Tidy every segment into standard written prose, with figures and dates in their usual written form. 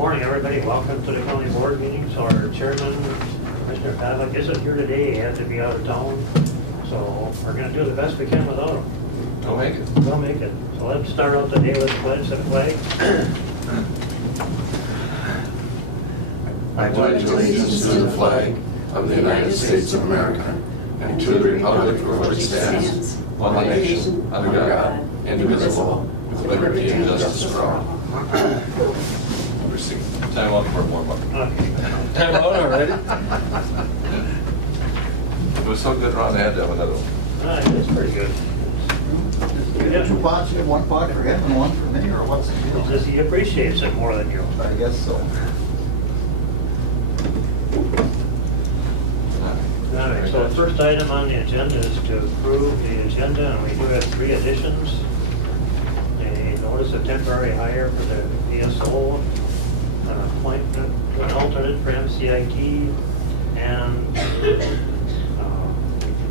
Morning, everybody. Welcome to the county board meeting. So our chairman, Commissioner Pavlik, isn't here today. He had to be out of town. So we're going to do the best we can without him. Don't make it. We'll make it. So let's start out the day with the pledge to the flag. I pledge allegiance to the flag of the United States of America and to the republic for which it stands, one nation, under God, indivisible, with liberty and justice for all. Number 6. Time out for more. Okay. Time out already? It was so good, Ron. I had to have another one. That's pretty good. You have 2 pots, you have 1 pot for him and 1 for me, or what's the It's deal? just he appreciates it more than you. I guess so. All right, so the first item on the agenda is to approve the agenda, and we do have 3 additions. A notice of temporary hire for the PSO, an appointment to an alternate for MCIT, and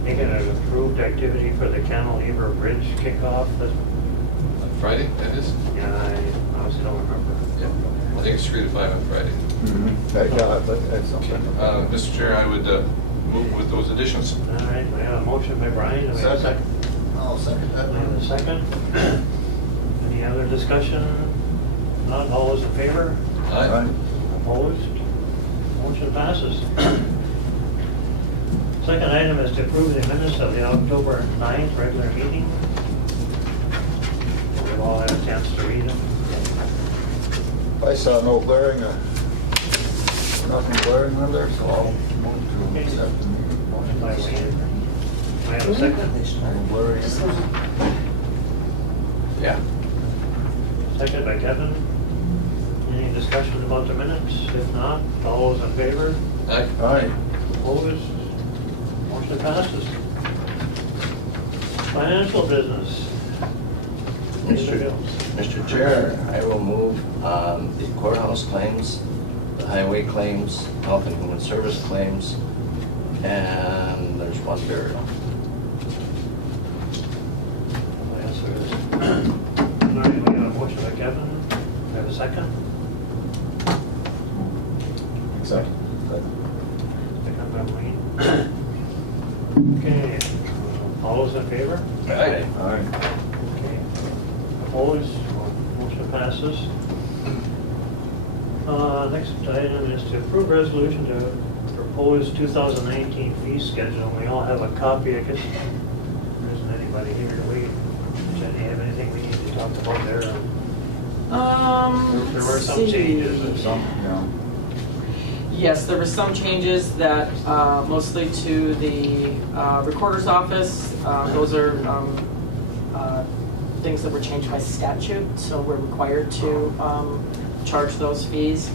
making an approved activity for the Cantilever Bridge kickoff. On Friday, that is? Yeah, I honestly don't remember. Yeah. I think it's 3 to 5 on Friday. That's something. Mr. Chair, I would move with those additions. All right, we have a motion by Brian. Do we have a second? I'll second that. We have a second. Any other discussion? Not all those in favor? Aye. Opposed? Motion passes. Second item is to approve the minutes of the October 9th regular meeting. We've all had a chance to read them. I saw no glaring, nothing glaring in there, so I'll move to accept the meeting. Motion by Wayne. Do I have a second? No glaring. Yeah. Second by Kevin. Any discussion about the minutes? If not, all those in favor? Aye. Aye. Opposed? Motion passes. Financial business. Mr. Chair, I will move the courthouse claims, the highway claims, health and human service claims, and there's 1 burial. Yes, there is. All right, we got a motion by Kevin. We have a second? Second. Second by Wayne. Okay, all those in favor? Aye. Aye. Okay. Opposed? Motion passes. Next item is to approve resolution to propose 2019 fee schedule. We all have a copy. I guess there isn't anybody here. Do we, Jenny, have anything we need to talk about there? There were some changes and some. Yeah. Yes, there were some changes that mostly to the recorder's office. Those are things that were changed by statute, so we're required to charge those fees.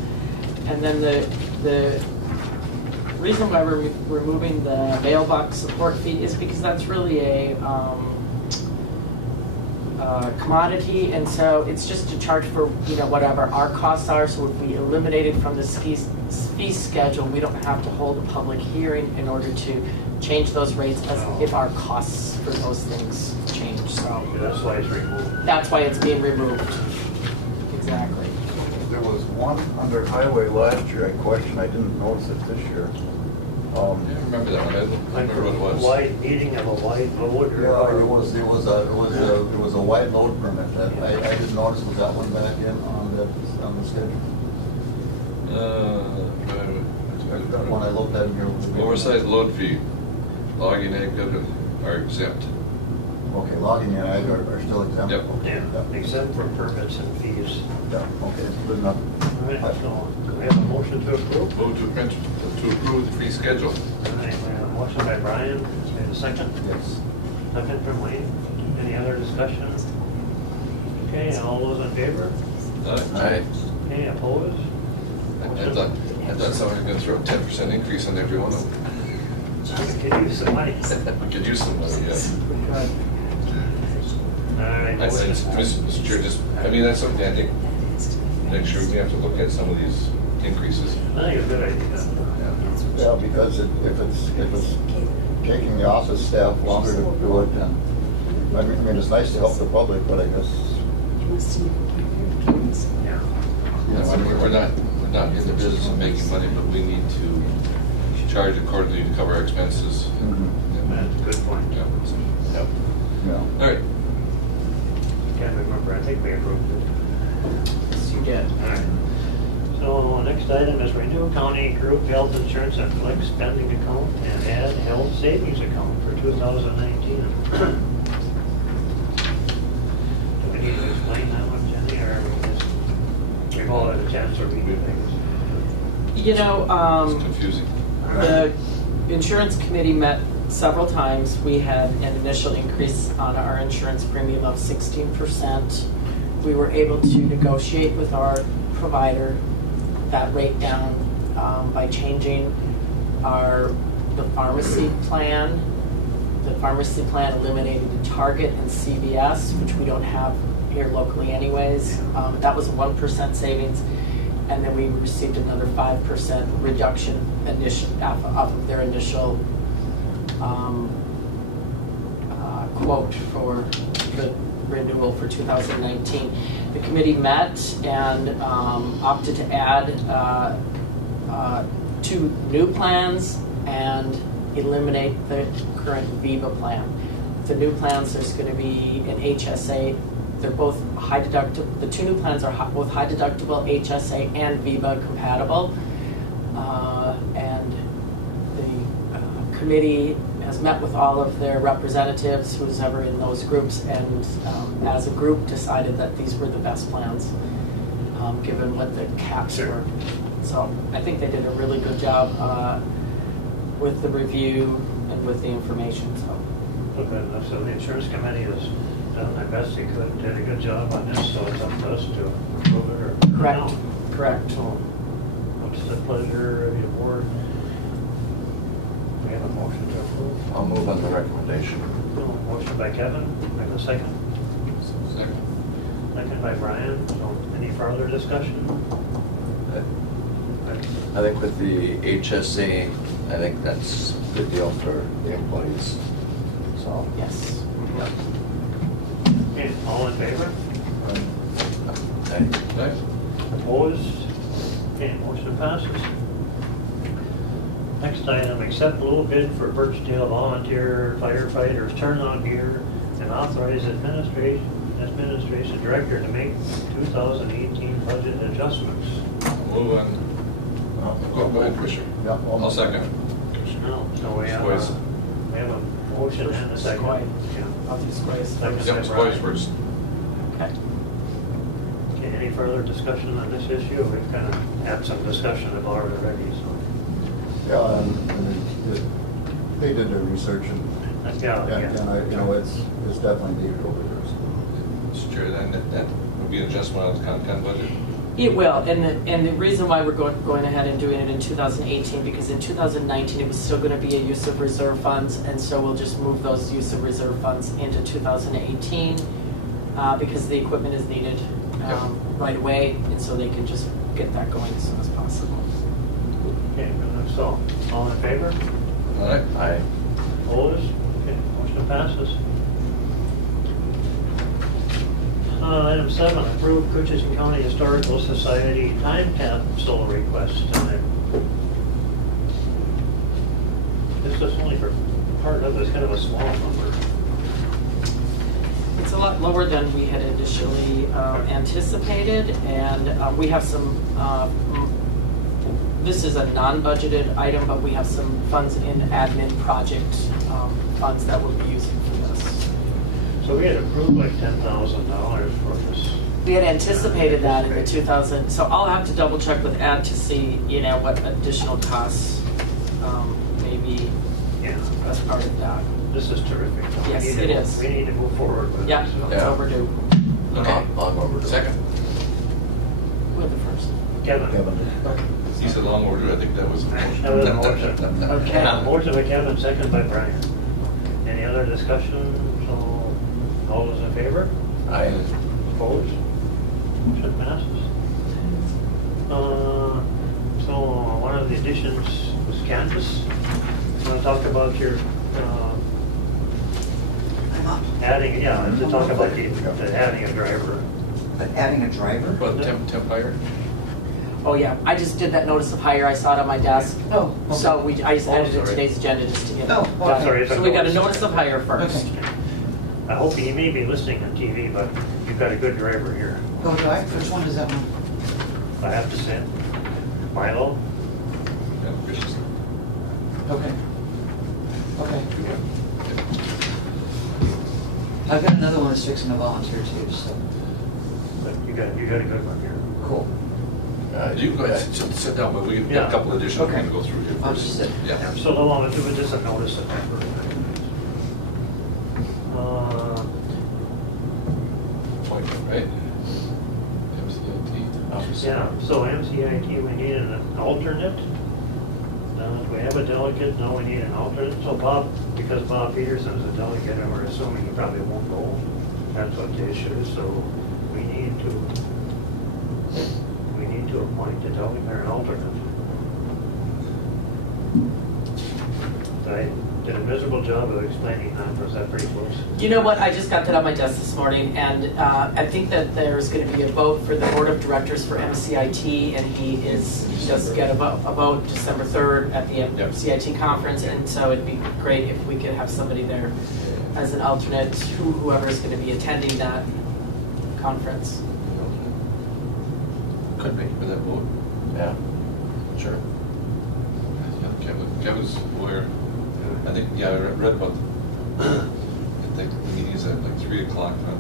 And then the reason why we're removing the mailbox support fee is because that's really a commodity, and so it's just to charge for whatever our costs are. So if we eliminate it from the fee schedule, we don't have to hold a public hearing in order to change those rates as if our costs for those things change. So That's why it's removed. that's why it's being removed. Exactly. There was one under highway last year I questioned, I didn't notice it this year. I remember that one. I don't remember what it was. Wide meeting of a wide load. Yeah, it was a wide load permit. I didn't notice we got one back in on the schedule. That one I looked at here. Oversized load fee. Logging and equipment are exempt. Okay, logging and ag are still exempt? Yep. Okay, Yeah, except for permits and fees. Yeah, okay, good enough. All right, so do we have a motion to approve? Move to approve the fee schedule. All right, we have a motion by Brian. Do we have a second? Yes. Second from Wayne. Any other discussion? Okay, all those in favor? Aye. Okay, opposed? I thought somebody was going to throw a 10% increase on every one of them. We could use some money. We could use some money, yes. All right. Mr. Chair, that's something I think next year we have to look at some of these increases. I think it's a good idea. Yeah, because if it's taking the office staff longer to do it, and I mean, it's nice to help the public, but I guess Yeah. We're not in the business of making money, but we need to charge accordingly to cover our expenses. Mhm. That's a good point. Yeah. Yep. Yeah. All right. Can't remember, I think we approved it. Yes, you did. All right. So next item is renew county group health insurance and flex spending account and add health savings account for 2019. Do we need to explain that one, Jenny, or we just, we've all had a chance to read things? You know, It's confusing. the insurance committee met several times. We had an initial increase on our insurance premium of 16%. We were able to negotiate with our provider that rate down by changing the pharmacy plan. The pharmacy plan eliminated the Target and CVS, which we don't have here locally anyways. That was a 1% savings. And then we received another 5% reduction off of their initial quote for the renewal for 2019. The committee met and opted to add 2 new plans and eliminate the current Viva plan. The new plans, there's going to be an HSA. They're both high deductible. The 2 new plans are both high deductible, HSA and Viva compatible. And the committee has met with all of their representatives, who's ever in those groups, and as a group decided that these were the best plans, given what the caps Sure. were. So I think they did a really good job with the review and with the information. So. Okay, so the insurance committee has done their best they could, did a good job on this, so it's up to us to approve it or Correct. no. Correct. So, what's the pleasure of the board? We have a motion to approve. I'll move on the recommendation. No, motion by Kevin, and a second. Second. Second by Brian. So, any further discussion? I think with the HSA, I think that's a good deal for the employees. So, Yes. yeah. Okay, all in favor? Okay. Nice. Opposed? Okay, motion passes. Next item, accept low bid for Birchdale volunteer firefighters turnout gear and authorize administration director to make 2018 budget adjustments. Move on. Go ahead, Commissioner. Yeah, I'll second. No, so we have Squares. a motion and a second. Square. Yeah. I'll do squares Second. first. Yep, Squires first. Okay. Okay, any further discussion on this issue? We've kind of had some discussion about it already, so. Yeah, and they did their research and, Yeah. and I, it's definitely needed over there. Mr. Chair, that would be an adjustment on the content budget. It will, and the reason why we're going ahead and doing it in 2018, because in 2019 it was still going to be a use of reserve funds, and so we'll just move those use of reserve funds into 2018 because the equipment is needed right away, and so they can just get that going as soon as possible. Okay, so, all in favor? All right. Aye. Opposed? Okay, motion passes. Item 7, approve Koochiching County Historical Society time capsule request. This is only for part of it, it's kind of a small number. It's a lot lower than we had initially anticipated, and we have some, this is a non-budgeted item, but we have some funds in admin project funds that we'll be using for this. So we had approved like $10,000 for this. We had anticipated that in the 2000, so I'll have to double check with Ed to see, what additional costs may be Yeah, as part of that. this is terrific. Yes, We need it to- is. We need to move forward with Yeah, this. it's Yeah. overdue. Okay. Long overdue. Second. With the first. Kevin. He said long order, I think that was the motion. That was a motion. Okay. Motion by Kevin, second by Brian. Any other discussion? So, all those in favor? Aye. Opposed? Motion passes. So, one of the additions was canvas. You want to talk about your, adding, to talk about the adding a driver. But adding a driver? Well, temp hire? Oh, yeah, I just did that notice of hire, I saw it on my desk. Oh, okay. So I just added it to sorry. today's agenda just to get. Oh, done. okay. Sorry, So we got a notice of hire first. Okay. I hope he may be listening on TV, but you've got a good driver here. Oh, do I? Which one is that one? I have to say, Milo. Yeah, Chris's. Okay. Okay. I've got another one that's fixing a volunteer too, so, But you got a good one here. cool. You can go ahead, sit down, but we got Yeah. a couple additions we're Okay. gonna go through here I'll first. just sit. Yeah. So the one to do is just a notice of temporary. Appointment, right? MCIT. Yeah, so MCIT, we need an alternate. We have a delegate, now we need an alternate. So Bob, because Bob Peterson is a delegate, and we're assuming he probably won't go. That's what the issue is, so we need to appoint a delegate or an alternate. I did a miserable job of explaining that, was that pretty close? You know what, I just got that on my desk this morning, and I think that there's gonna be a vote for the board of directors for MCIT, and he does get a vote December 3rd at the MCIT conference, and so it'd be great if we could have somebody there as an alternate, whoever is gonna be attending that conference. Could be for that vote. Yeah, sure. Yeah, Kevin's aware. I think, yeah, I read about, I think the meeting's at like 3 o'clock on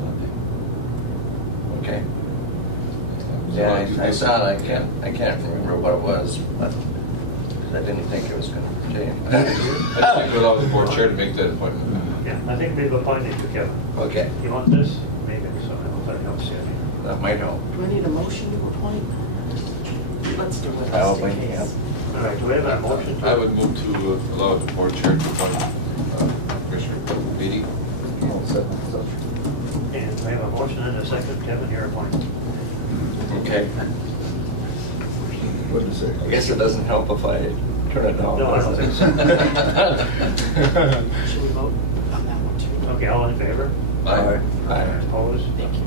Monday. Okay. So Yeah, I'll do I this. saw it, I can't remember what it was, but I didn't think it was gonna pertain. I just think we'll allow the board chair to make that appointment. Yeah, I think they've appointed you, Kevin. Okay, You want this? Maybe, so I hope that helps you. that might help. Do I need a motion to appoint? Let's do it. I will just in bring it case. up. All right, do we have a motion? I would move to allow the board chair to appoint Commissioner Beatty. And we have a motion and a second. Kevin, you're appointed. Okay. What did you say? I guess it doesn't help if I turn it down. No, I don't does think it? Should we vote on that one too? Okay, all in favor? Aye. Aye. Opposed? Thank you.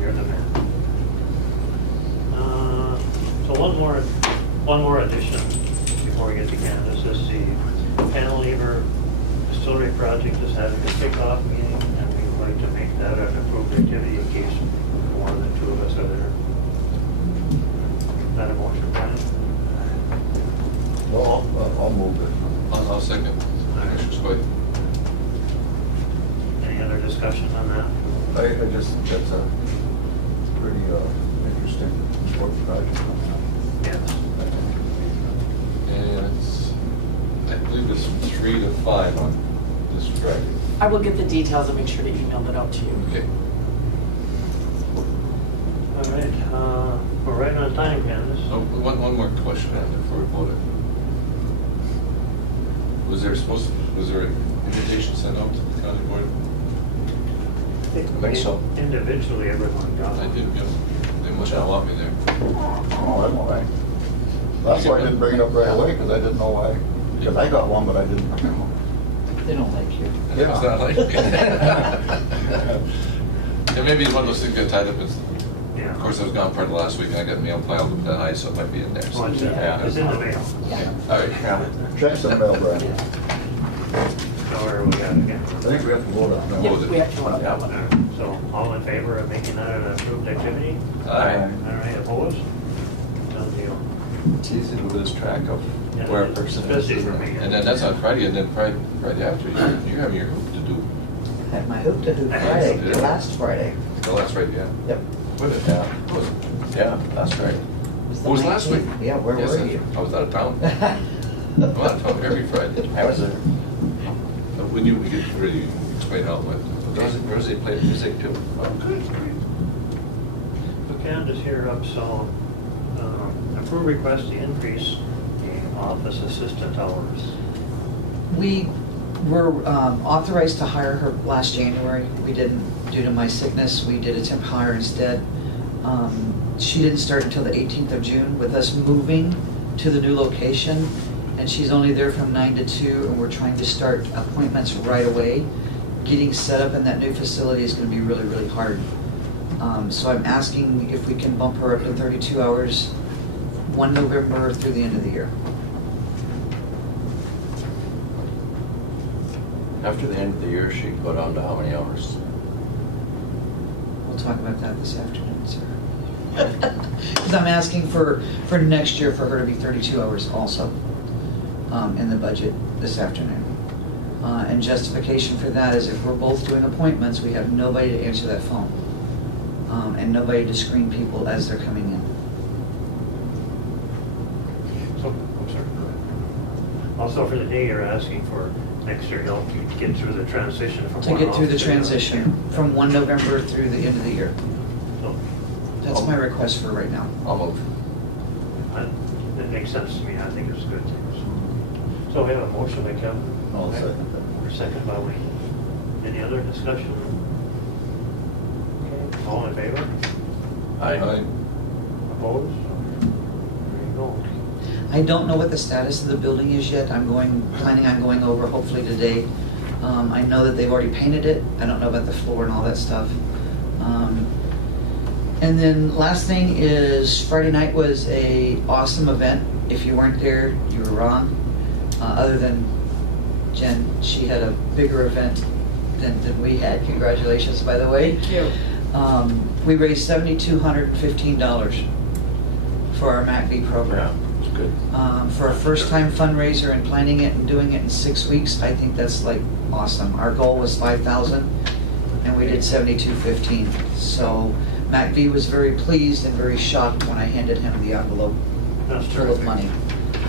You're the man. So one more addition before we get to Candace is the Cantilever Distillery Project is having a kickoff meeting, and we'd like to make that an approved activity in case more than two of us are there. Is that a motion, Brian? Well, I'll move it. I'll second. Commissioner Sway. Any other discussion on that? I just think that's a pretty interesting, important project. Yes. And it's, I believe it's from 3 to 5 on this Friday. I will get the details and make sure to email that out to you. Okay. All right, we're right on time, Candace. Oh, one more question on it before we vote it. Was there an invitation sent out to the county board? I think so. Individually, everyone got I one. did, yeah. They must not want me there. Oh, I'm all right. That's why I didn't bring it up right away, because I didn't know why. Because I got one, but I didn't know. They don't like you. Yeah. It's not like. Yeah, maybe it's one of those things got tied up. Yeah. Of course, I was gone part of last week, and I got mail piled up that high, so it might be in there. Oh, it's Yeah. it's in the mail. Yeah. All right. Yeah. Check some mail, Brian. So where we at again? I think we have to vote on that. Yeah, Hold it. we have to vote on that All one. right, so all in favor of making that an approved activity? Aye. All right, opposed? Done deal. It's easy to lose track of Yeah, where a person is. especially for me. And then that's on Friday, and then Friday after, you're having your hoop to do. Had my hoop to do Friday, Yeah. last Friday. Oh, that's right, yeah. Yep. Was it? Yeah. Was it? Yeah, that's right. the What was last 19th. week? Yeah, where Yes, were you? I was out of town. I'm out of town every Friday. I was there. When you get ready, explain how it went. Rosie played music too. Oh, good, great. So Candace here up, so approve request to increase the office assistant hours. We were authorized to hire her last January. We didn't, due to my sickness, we did a temp hire instead. She didn't start until the 18th of June with us moving to the new location. And she's only there from 9 to 2, and we're trying to start appointments right away. Getting set up in that new facility is gonna be really, really hard. So I'm asking if we can bump her up to 32 hours, 1 November through the end of the year. After the end of the year, she'd go down to how many hours? We'll talk about that this afternoon, sir. Because I'm asking for next year for her to be 32 hours also in the budget this afternoon. And justification for that is if we're both doing appointments, we have nobody to answer that phone. And nobody to screen people as they're coming in. So, I'm sorry. Also for the day, you're asking for next year, help you get through the transition from To one get through the office to another. transition from 1 November through the end of the year. So, That's my request for right now. I'll move. that makes sense to me, I think it's good things. So we have a motion by Kevin. I'll second that. Or second by Wayne. Any other discussion? Okay, all in favor? Aye. Opposed? There you go. I don't know what the status of the building is yet. Planning on going over hopefully today. I know that they've already painted it. I don't know about the floor and all that stuff. And then last thing is Friday night was a awesome event. If you weren't there, you were wrong. Other than Jen, she had a bigger event than we had. Congratulations, by the way. Thank you. We raised $7,215 for our MACV program. Yeah, it's good. For a first-time fundraiser and planning it and doing it in 6 weeks, I think that's like awesome. Our goal was 5,000 and we did 7,215. So MACV was very pleased and very shocked when I handed him the envelope That's full of terrific. money.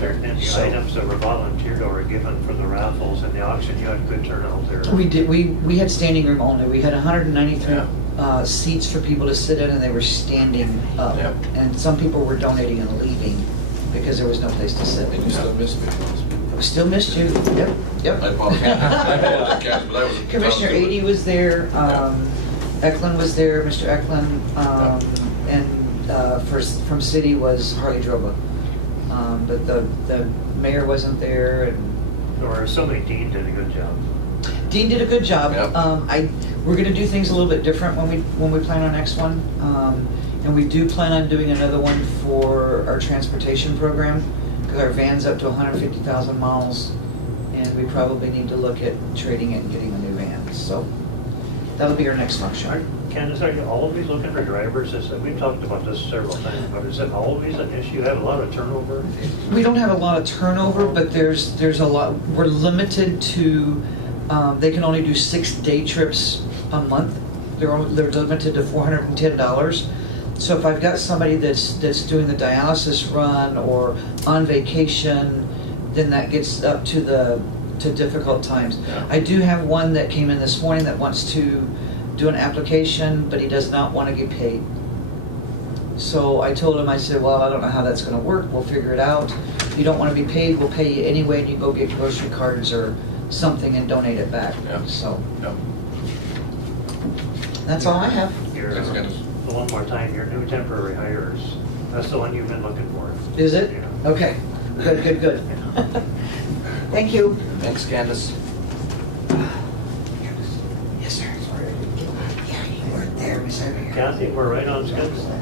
And the So- items that were volunteered or given from the raffles and the auction, you had good turnout there. We did. We had standing room only. We had 193 Yeah. seats for people to sit in, and they were standing up. Yep. And some people were donating and leaving because there was no place to sit. And you still miss me. We still missed you. Yep. Yep. I apologize. I apologize, Cass, but I was. Commissioner Adie was there. Eklund was there. Mr. Eklund, and from city was Harley Droba. But the mayor wasn't there, and Or assuming Dean did a good job. Dean did a good job. Yep. We're gonna do things a little bit different when we plan our next one. And we do plan on doing another one for our transportation program, because our van's up to 150,000 miles, and we probably need to look at trading it and getting a new van. So that'll be our next function. Candace, are you always looking for drivers? We've talked about this several times, but is it always an issue? You have a lot of turnover? We don't have a lot of turnover, but there's a lot. We're limited to, they can only do 6 day trips a month. They're limited to $410. So if I've got somebody that's doing the dialysis run or on vacation, then that gets up to difficult times. Yeah. I do have one that came in this morning that wants to do an application, but he does not want to get paid. So I told him, I said, well, I don't know how that's going to work. We'll figure it out. If you don't want to be paid, we'll pay you anyway, and you go get grocery cards or something and donate it back. Yeah. So Yep. that's all I have. Your, Thanks, Candace. so one more time, your new temporary hires, that's the one you've been looking for. Is it? Yeah. Okay. Good. Thank you. Thanks, Candace. Yes, sir. Yeah, you weren't there, Miss Ivy. Kathy, we're right on schedule.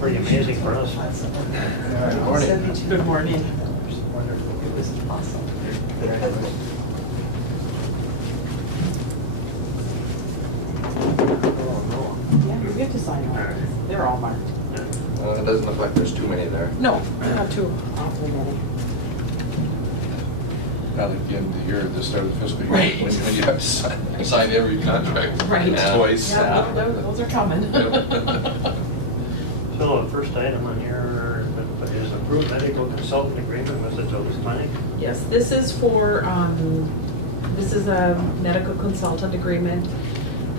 Pretty amazing for us. Good morning. Good morning. It was awesome. Yeah, you get to sign All all. right. They're all marked. It doesn't look like there's too many there. No, not too awfully many. Not at the end of the year, the start of the fiscal year, Right. when you have to sign every contract Right. twice. Yeah, those are coming. So the first item on here is approved medical consultant agreement with the Duluth Clinic. Yes, this is for, this is a medical consultant agreement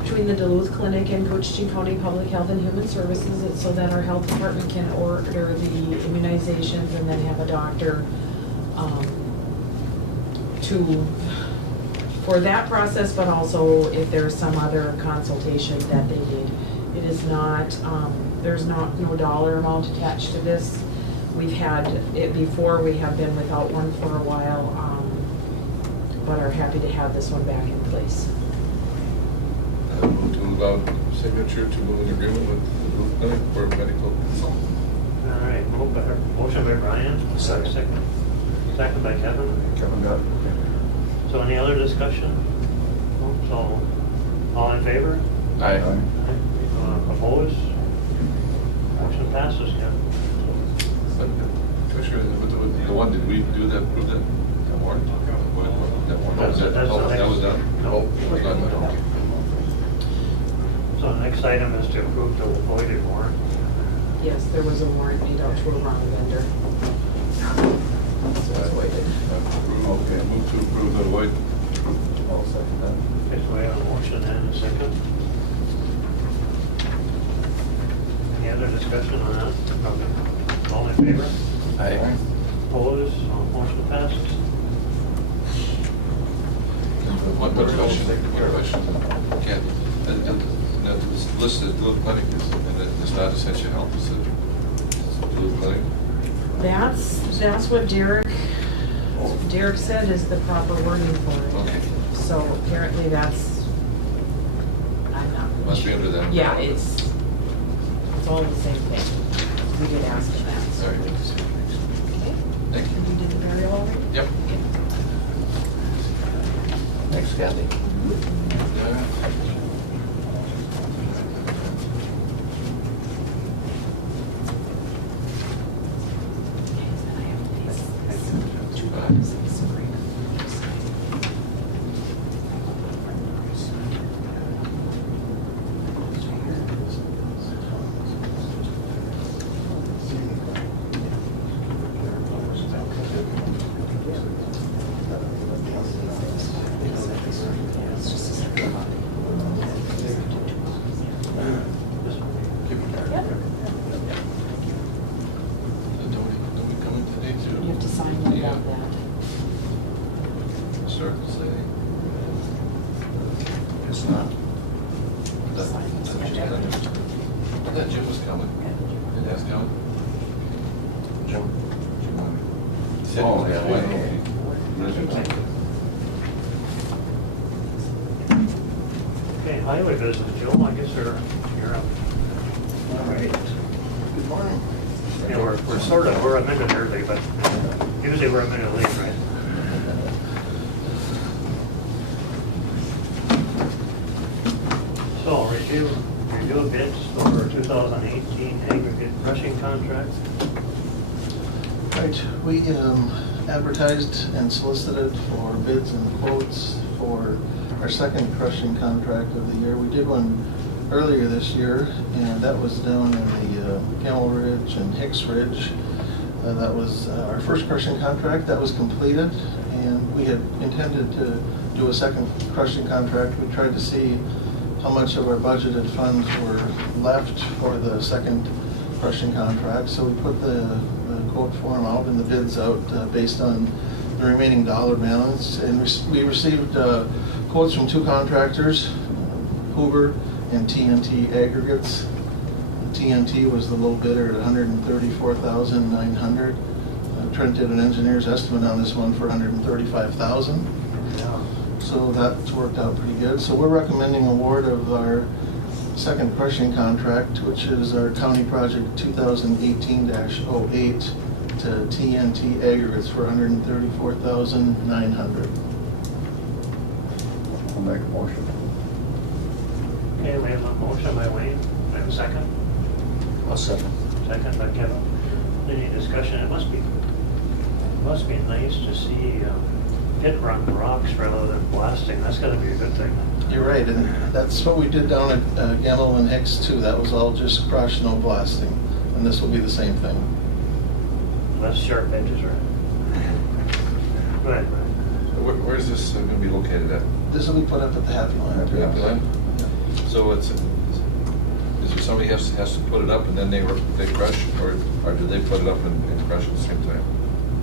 between the Duluth Clinic and Koochiching County Public Health and Human Services. It's so that our health department can order the immunizations and then have a doctor for that process, but also if there's some other consultation that they need. It is not, there's no dollar amount attached to this. We've had it before, we have been without one for a while, but are happy to have this one back in place. Move to signature to move in agreement with the Duluth Clinic for medical consultant. All right, motion by Brian. Second. Second by Kevin. Kevin got it? So any other discussion? So, all in favor? Aye. Opposed? Motion passes, yeah. But Commissioner, with the one, did we do that, prove that warrant? That warrant, That's the that was next- done? No. It was done, okay. So the next item is to approve the voided warrant. Yes, there was a warrant made out to a wrong vendor. So it's voided. Okay, move to approve the void. I'll second that. Okay, so we have a motion and a second. Any other discussion on that? Okay. All in favor? Aye. Opposed? Motion passes. One question, Ken, this list is Duluth Clinic, and it's not essential health, is it Duluth Clinic? That's what Derek said is the proper wording for it. Okay. So apparently that's, I'm not. really Must be sure. under that. Yeah, it's all the same thing. We did ask him that. So. All right. Okay. Thank you. You did the burial already? Yep. Thanks, Kathy. Don't we come in today to? You have to sign one Yeah. about that. Start to say. It's not. I thought Jim was coming. Did he ask him? Jim? He said he Oh, was yeah, Wednesday. Okay, highway business, Joe, I guess you're up. All right. Good morning. Yeah, we're a minute early, but usually we're a minute late, right? So review bids for 2018 aggregate crushing contract. Right, we advertised and solicited for bids and quotes for our second crushing contract of the year. We did one earlier this year, and that was down in the Camel Ridge and Hicks Ridge. That was our first crushing contract. That was completed, and we had intended to do a second crushing contract. We tried to see how much of our budgeted funds were left for the second crushing contract. So we put the quote form out and the bids out based on the remaining dollar balance. And we received quotes from two contractors, Hoover and TNT Aggregates. TNT was the low bidder at $134,900. Trent did an engineer's estimate on this one for $135,000. So that's worked out pretty good. So we're recommending award of our second crushing contract, which is our county project 2018-08 to TNT Aggregates for $134,900. I'll make a motion. Okay, we have a motion by Wayne, we have a second. I'll second. Second by Kevin. Any discussion? It must be nice to see pit run rocks rather than blasting. That's gotta be a good thing. You're right, and that's what we did down at Gamble and Hicks too. That was all just crush, no blasting. And this will be the same thing. Less sharp edges, right? Go ahead, Brian. Where's this going to be located at? This will be put up at the Happy Line. Happy Line? So is there somebody has to put it up and then they crush, or do they put it up and crush at the same time?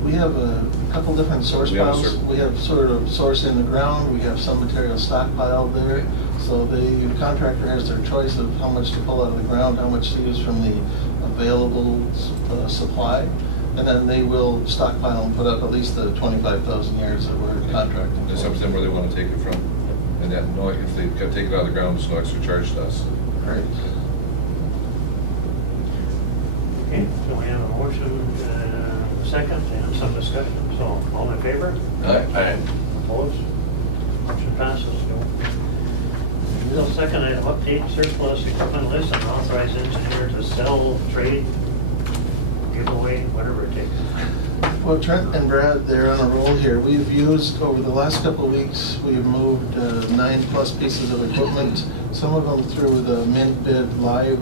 We have a couple different source We have a piles. We have sort of source in the ground, we have some material stockpiled there. So the contractor has their choice of how much to pull out of the ground, how much to use from the available supply. And then they will stockpile and put up at least the 25,000 yards that we're contracting There's for. something where they want to take it from. And then, no, if they gotta take it out of the ground, there's no extra charge to us. Right. Okay, so we have a motion, second, and some discussion, so all in favor? Aye. Opposed? Motion passes. Bill, second item, update surplus equipment list and authorize engineer to sell, trade, give away, whatever it takes. Well, Trent and Brad, they're on a roll here. We've used, over the last couple of weeks, we've moved 9+ pieces of equipment, some of them through the mint bid live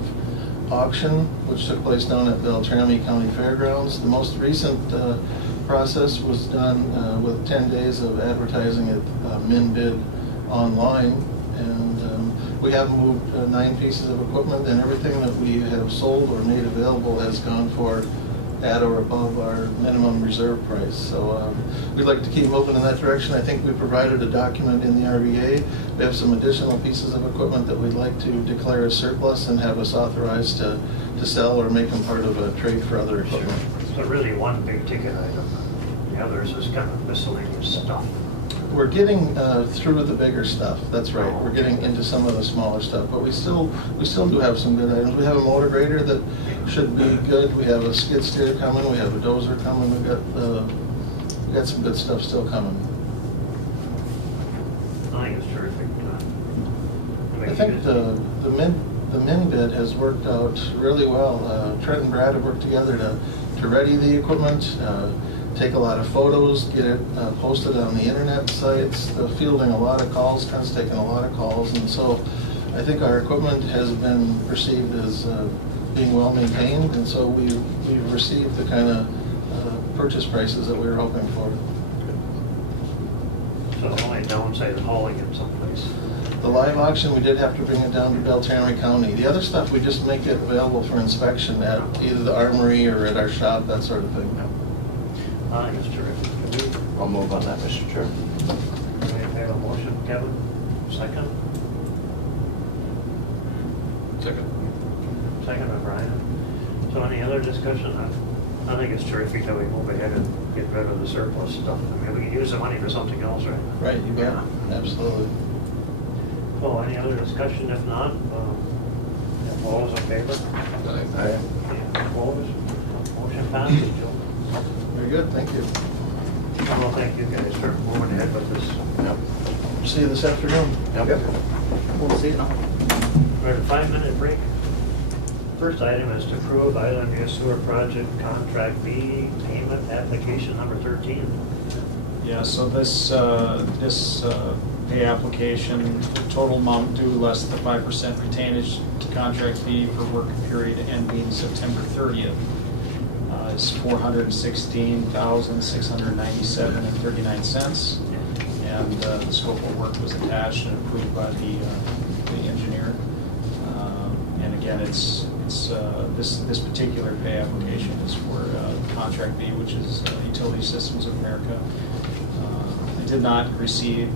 auction, which took place down at Beltrami County Fairgrounds. The most recent process was done with 10 days of advertising at mint bid online. And we have moved 9 pieces of equipment, and everything that we have sold or made available has gone for at or above our minimum reserve price. So we'd like to keep moving in that direction. I think we provided a document in the RVA. We have some additional pieces of equipment that we'd like to declare as surplus and have us authorized to sell or make them part of a trade for other equipment. So really one big ticket item, the others is kind of miscellaneous stuff. We're getting through the bigger stuff, that's right. We're getting into some of the smaller stuff, but we still do have some good items. We have a motor grader that should be good. We have a skid steer coming, we have a dozer coming, we got some good stuff still coming. I think it's terrific. I think the min bid has worked out really well. Trent and Brad have worked together to ready the equipment, take a lot of photos, get it posted on the internet sites, fielding a lot of calls. Trent's taken a lot of calls, and so I think our equipment has been perceived as being well maintained, and so we've received the kind of purchase prices that we were hoping for. So the only downside is hauling it someplace. The live auction, we did have to bring it down to Beltrami County. The other stuff, we just make it available for inspection at either the armory or at our shop, that sort of thing. I think it's terrific. I'll move on that, Mr. Chair. We have a motion, Kevin, second. Second by Brian. So any other discussion? I think it's terrific that we move ahead and get rid of the surplus stuff. I mean, we can use the money for something else, right? Right, you bet, absolutely. So any other discussion? If not, all those in favor? Aye. Opposed? Motion passes, Joe. Very good, thank you. Well, thank you guys for moving ahead with this. Yep. See you this afternoon. Yep. We'll see now. We're at a 5-minute break. First item is to approve Island View Sewer Project Contract B Payment Application Number 13. Yeah, so this pay application, total amount due less than 5% retainage to contract B for work period ending September 30th is $416,697.39. And the scope of work was attached and approved by the engineer. And again, it's this particular pay application is for contract B, which is Utility Systems of America. I did not receive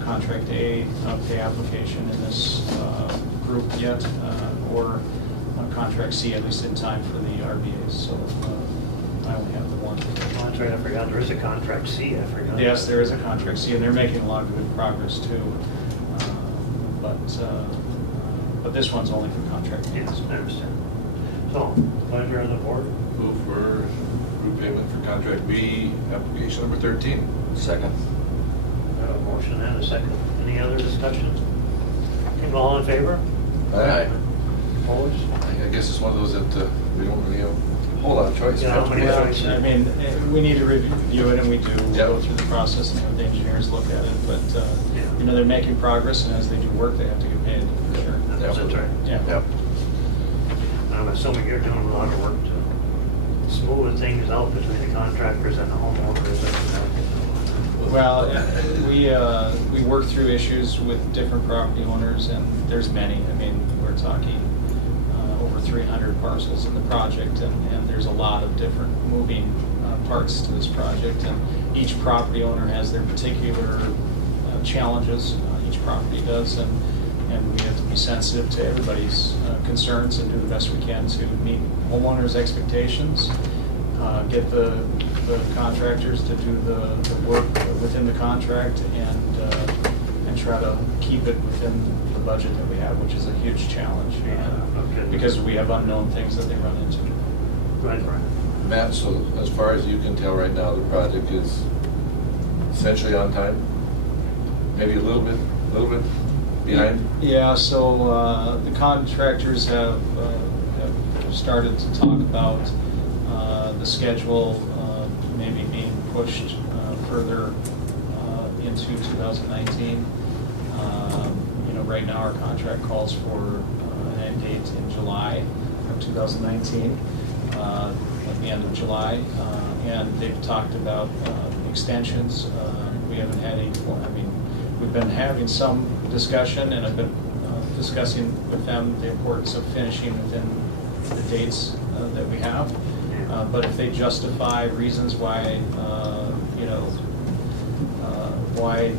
contract A pay application in this group yet, or contract C, at least in time for the RBAs. So I only have the one. Oh, that's right, I forgot, there is a contract C, I forgot. Yes, there is a contract C, and they're making a lot of good progress too. But this one's only for contract B. Yes, I understand. So, pleasure of the board. Move for group payment for contract B, application number 13. Second. We have a motion and a second. Any other discussion? All in favor? Aye. Opposed? I guess it's one of those that we don't really have a whole lot of choice. Yeah, how many Well, choices? I mean, we need to review it, and we do. We'll Yep. go through the process and have the engineers look at it, but, Yeah. you know, they're making progress, and as they do work, they have to get paid, for sure. That's right. Yeah. Yep. I'm assuming you're doing a lot of work to smooth things out between the contractors and the homeowners. Well, we work through issues with different property owners, and there's many. I mean, we're talking over 300 parcels in the project, and there's a lot of different moving parts to this project, and each property owner has their particular challenges. Each property does, and we have to be sensitive to everybody's concerns and do the best we can to meet homeowners' expectations, get the contractors to do the work within the contract, and and try to keep it within the budget that we have, which is a huge challenge. Okay. Because we have unknown things that they run into. Right, right. Matt, so as far as you can tell right now, the project is essentially on time? Maybe a little bit behind? Yeah, so the contractors have started to talk about the schedule maybe being pushed further into 2019. Right now our contract calls for an end date in July of 2019, at the end of July, and they've talked about extensions. We haven't had any, we've been having some discussion, and I've been discussing with them the importance of finishing within the dates that we have. But if they justify reasons why, why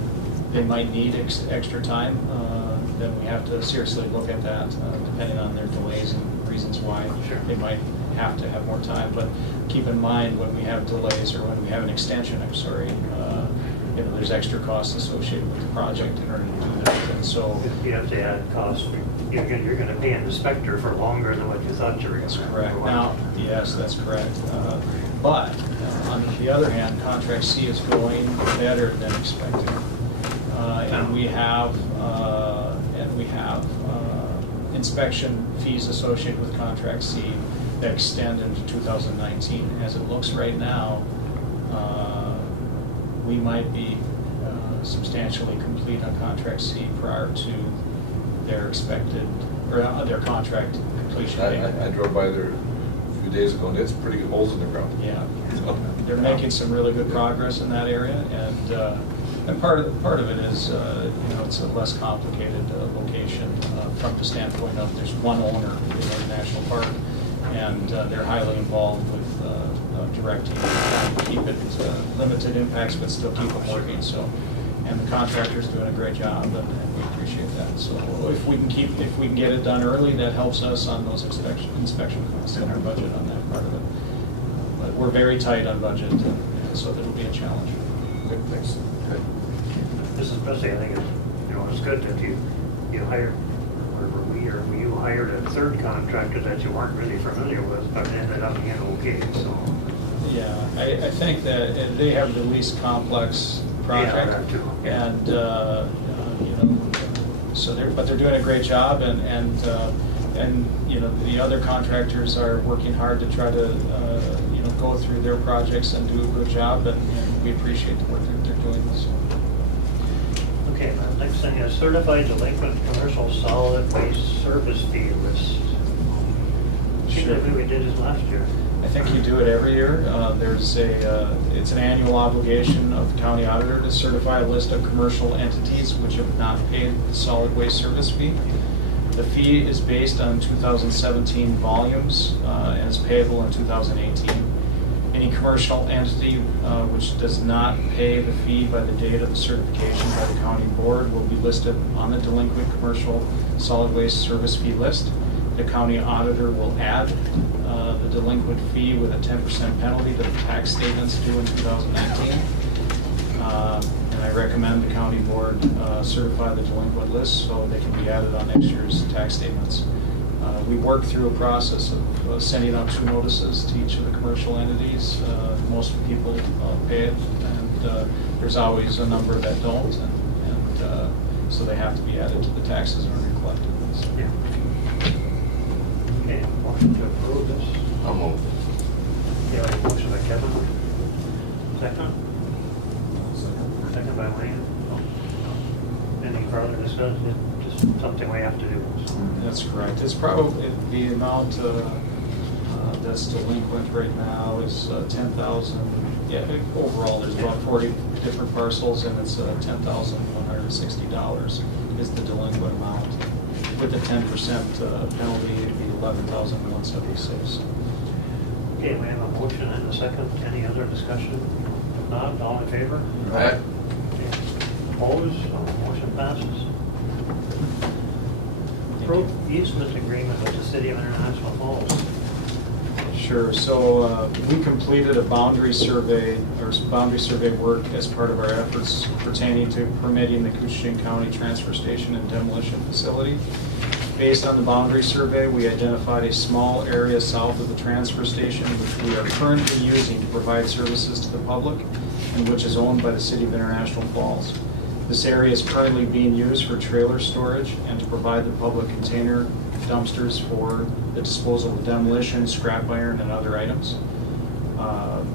they might need extra time, then we have to seriously look at that, depending on their delays and reasons why they might have to have more time. But keep in mind, when we have delays or when we have an extension, there's extra costs associated with the project in order to do that. And so You have to add costs. You're going to pay an inspector for longer than what you thought you were going to. that's correct. Now, yes, that's correct. But on the other hand, contract C is going better than expected, and we have inspection fees associated with contract C that extend into 2019. As it looks right now, we might be substantially complete on contract C prior to their expected, or their contract completion date. I drove by there a few days ago, and it's pretty good holes in the ground. Yeah, they're making some really good progress in that area, and part of it is it's a less complicated location from the standpoint of there's one owner in the national park, and they're highly involved with directing, trying to keep it limited impacts, but still keep it working. So, and the contractor's doing a great job, and we appreciate that. So, if we can get it done early, that helps us on those inspection costs in our budget on that part of it. But we're very tight on budget, and so that'll be a challenge. Good, thanks. Good. This especially, I think, it's good that you hired, or you hired a third contractor that you weren't really familiar with, but it ended up being okay, so. Yeah, I think that they have the least complex project. Yeah, that too. Yeah. And, but they're doing a great job, and the other contractors are working hard to try to, go through their projects and do a good job, and we appreciate the work that they're doing. So. Okay, the next thing is certified delinquent commercial solid waste service fee list. Sure. Maybe we did this last year. I think you do it every year. It's an annual obligation of the county auditor to certify a list of commercial entities which have not paid the solid waste service fee. The fee is based on 2017 volumes and is payable in 2018. Any commercial entity which does not pay the fee by the date of the certification by the county board will be listed on the delinquent commercial solid waste service fee list. The county auditor will add the delinquent fee with a 10% penalty to the tax statements due in 2019. And I recommend the county board certify the delinquent list so they can be added on next year's tax statements. We worked through a process of sending out 2 notices to each of the commercial entities. Most people pay it, and there's always a number that don't, and so they have to be added to the taxes in order to collect it. So. Yeah. Okay, motion to approve this. I'll move. Yeah, a motion by Kevin. Second? Second by Wayne. Any further discussion? Just something we have to do. That's correct. It's probably, the amount that's delinquent right now is 10,000. Yeah, overall, there's about 40 different parcels, and it's $10,160 is the delinquent amount. With the 10% penalty, it'd be $11,176. Okay, we have a motion and a second. Any other discussion? If not, all in favor? Aye. Okay. Opposed? So motion passes. Approve easement agreement with the City of International Falls. Sure, so we completed a boundary survey, or boundary survey work as part of our efforts pertaining to permitting the Koochiching County Transfer Station and Demolition Facility. Based on the boundary survey, we identified a small area south of the transfer station, which we are currently using to provide services to the public, and which is owned by the City of International Falls. This area is currently being used for trailer storage and to provide the public container dumpsters for the disposal of demolition, scrap iron, and other items.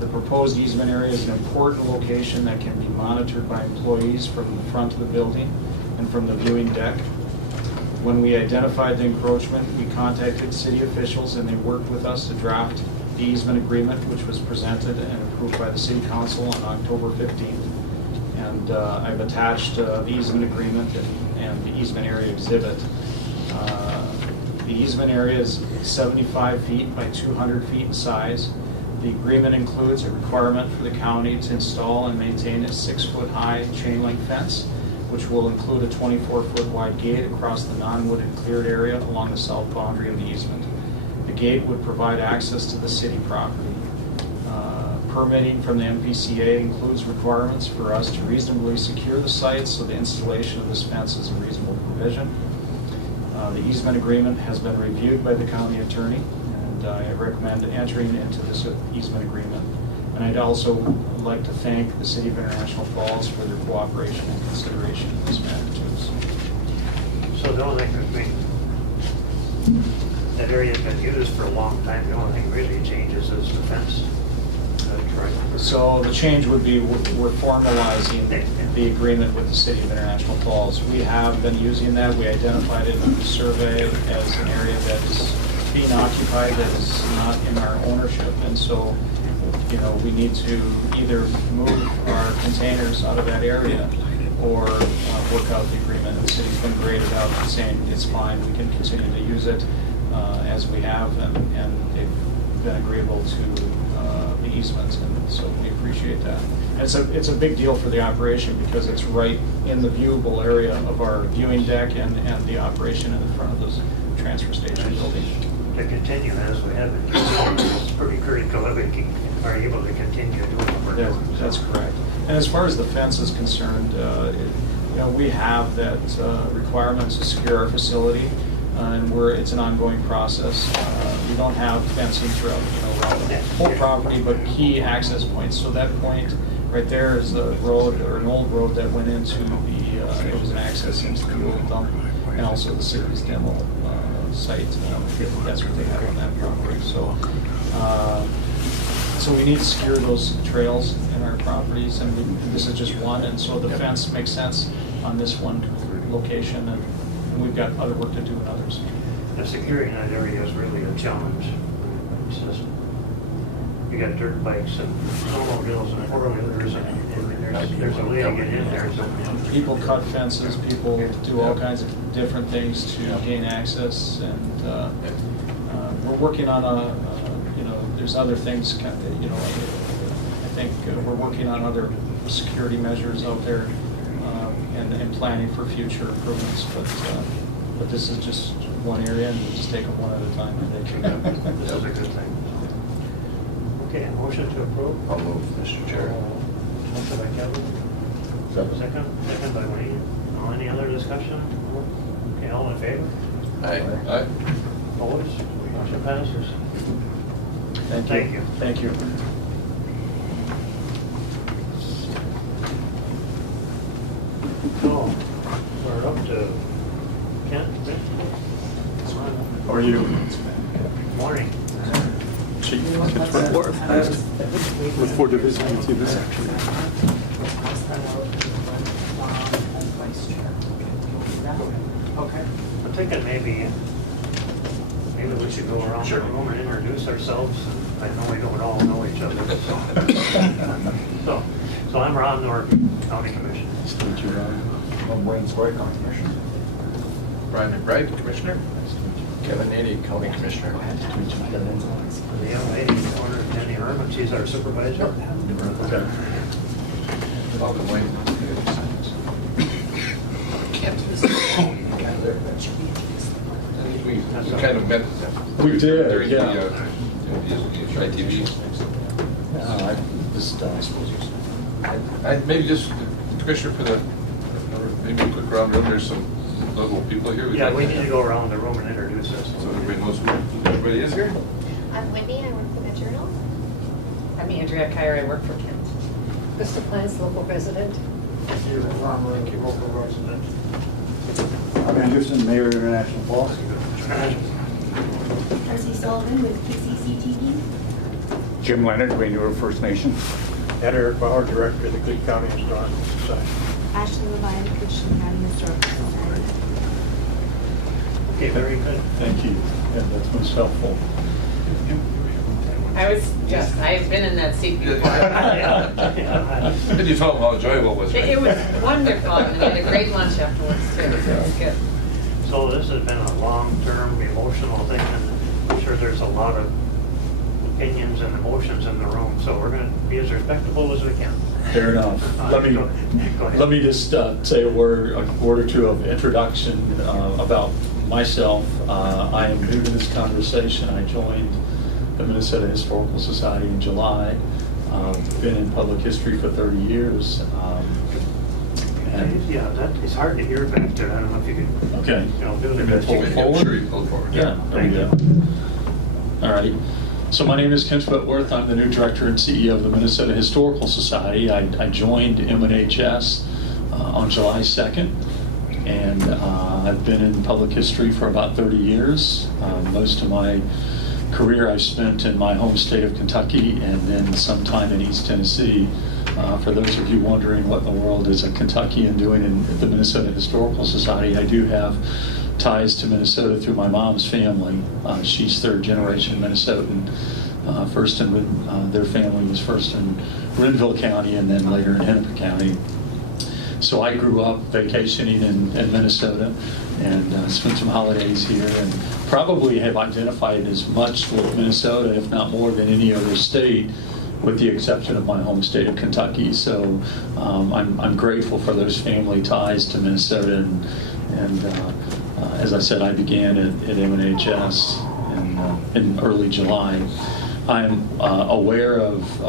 The proposed easement area is an important location that can be monitored by employees from the front of the building and from the viewing deck. When we identified the encroachment, we contacted city officials and they worked with us to draft the easement agreement, which was presented and approved by the City Council on October 15th. And I've attached the easement agreement and the easement area exhibit. The easement area is 75 feet by 200 feet in size. The agreement includes a requirement for the county to install and maintain a 6-foot-high chain link fence, which will include a 24-foot wide gate across the non-wooded cleared area along the south boundary of the easement. The gate would provide access to the city property. Permitting from the MPCA includes requirements for us to reasonably secure the site, so the installation of this fence is a reasonable provision. The easement agreement has been reviewed by the county attorney, and I recommend entering into this easement agreement. And I'd also like to thank the City of International Falls for their cooperation and consideration in this matter too. So the only thing that area's been used for a long time, the only thing really changes is the fence. Correct. So the change would be we're formalizing the agreement with the City of International Falls. We have been using that. We identified it in the survey as an area that is being occupied, that is not in our ownership. And so, you know, we need to either move our containers out of that area or work out the agreement. And the city's been great about saying it's fine, we can continue to use it as we have, and they've been agreeable to the easements, and so we appreciate that. And it's a big deal for the operation because it's right in the viewable area of our viewing deck and the operation in the front of this transfer station building. To continue as we have been, it's pretty critical that we are able to continue doing what we're doing. That's correct. And as far as the fence is concerned, you know, we have that requirement to secure our facility, and it's an ongoing process. We don't have fencing throughout, around the whole property, but key access points. So that point right there is a road, or an old road that went into it was an access into the old dump, and also the city's demo site. That's what they have on that property. So we need to secure those trails in our properties, and this is just one, and so the fence makes sense on this one location, and we've got other work to do in others. The securing that area is really a challenge. It's just, you got dirt bikes and snowmobiles and four-wheelers, and there's a way to get in there. So people cut fences, people do all kinds of different things to gain access, and we're working on there's other things, I think we're working on other security measures out there and planning for future improvements, but this is just one area, and we'll just take them one at a time, I think. this is a good thing. Okay, motion to approve. I'll move, Mr. Chair. Motion by Kevin. Second by Wayne. Any other discussion? Okay, all in favor? Aye. Opposed? Motion passes. Thank you. Thank you. So, we're up to Kent. How are you? Morning. Chief, Kent report. Look forward to visiting with you this afternoon. Okay. I'm thinking maybe we should go around the room and introduce ourselves. I know we don't all know each other. So I'm Ron Norton, County Commissioner. Nice to meet you, Ron. I'm Wayne Squire, County Commissioner. Brian McBride, Commissioner. Kevin Nady, County Commissioner. The young lady in the corner, Jenny Herman, she's our supervisor. Okay. Welcome, Wayne. We kind of met. We did, during yeah. the Try TV. I just, Maybe just, Commissioner, for the, maybe a quick round room, there's some local people here. Yeah, we need to go around the room and introduce us. So everybody knows who everybody is here? I'm Wendy, I work for the Journal. I'm Andrea Kyer, I work for Kent. Krista Plants, local resident. Local resident. I'm Anderson, Mayor of International Falls. Tracy Sullivan with PCCTV. Jim Leonard, Rainier First Nation. And Eric Bauer, Director of the Cleet County Historical Society. Ashley Levine, Koochiching County Historical Society. Okay, very good. Thank you. Yeah, that's most helpful. I've been in that seat before. And you told them how enjoyable it was, right? It was wonderful, and we had a great lunch afterwards too, so it was good. So this has been a long-term emotional thing, and I'm sure there's a lot of opinions and emotions in the room, so we're going to be as respectable as we can. Fair enough. Let me Go ahead. let me just say a word or two of introduction about myself. I am new to this conversation. I joined the Minnesota Historical Society in July. Been in public history for 30 years. Yeah, that is hard to hear back there. I don't know if you can, Okay. do the Maybe best you pull can. forward? Sure, you pull forward. Yeah, there we Thank go. All right. So my name is Kent Whitworth. I'm the new director and CEO of the Minnesota Historical Society. I joined MNHS on July 2nd, and I've been in public history for about 30 years. Most of my career I've spent in my home state of Kentucky and then some time in East Tennessee. For those of you wondering what in the world is a Kentuckian doing in the Minnesota Historical Society, I do have ties to Minnesota through my mom's family. She's third generation Minnesotan. Their family was first in Renville County and then later in Hennepin County. So I grew up vacationing in Minnesota and spent some holidays here, and probably have identified as much with Minnesota, if not more, than any other state, with the exception of my home state of Kentucky. So I'm grateful for those family ties to Minnesota, and as I said, I began at MNHS in early July. I'm aware of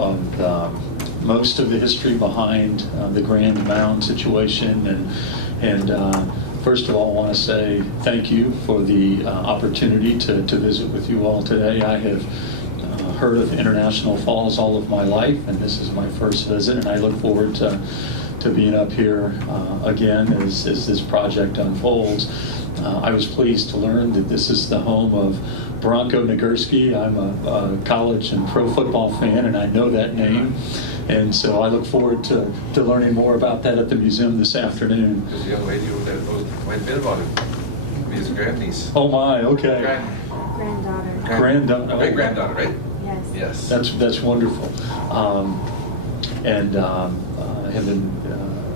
most of the history behind the Grand Mound situation, and first of all, I want to say thank you for the opportunity to visit with you all today. I have heard of International Falls all of my life, and this is my first visit, and I look forward to being up here again as this project unfolds. I was pleased to learn that this is the home of Bronco Nagurski. I'm a college and pro football fan, and I know that name. And so I look forward to learning more about that at the museum this afternoon. There's a young lady over there that knows quite a bit about it. His grandniece. Oh my, okay. Granddaughter. Granddaughter. Great granddaughter, right? Yes. Yes. That's wonderful. And I have been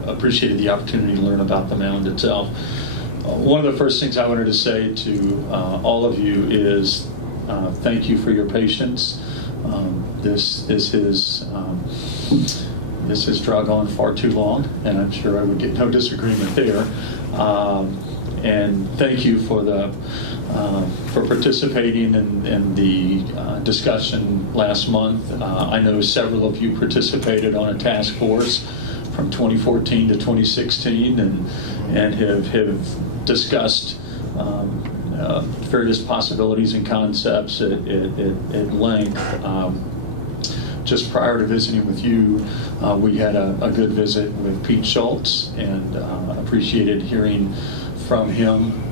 appreciated the opportunity to learn about the mound itself. One of the first things I wanted to say to all of you is thank you for your patience. This has dragged on far too long, and I'm sure I would get no disagreement there. And thank you for participating in the discussion last month. I know several of you participated on a task force from 2014 to 2016, and have discussed various possibilities and concepts at length. Just prior to visiting with you, we had a good visit with Pete Schultz, and appreciated hearing from him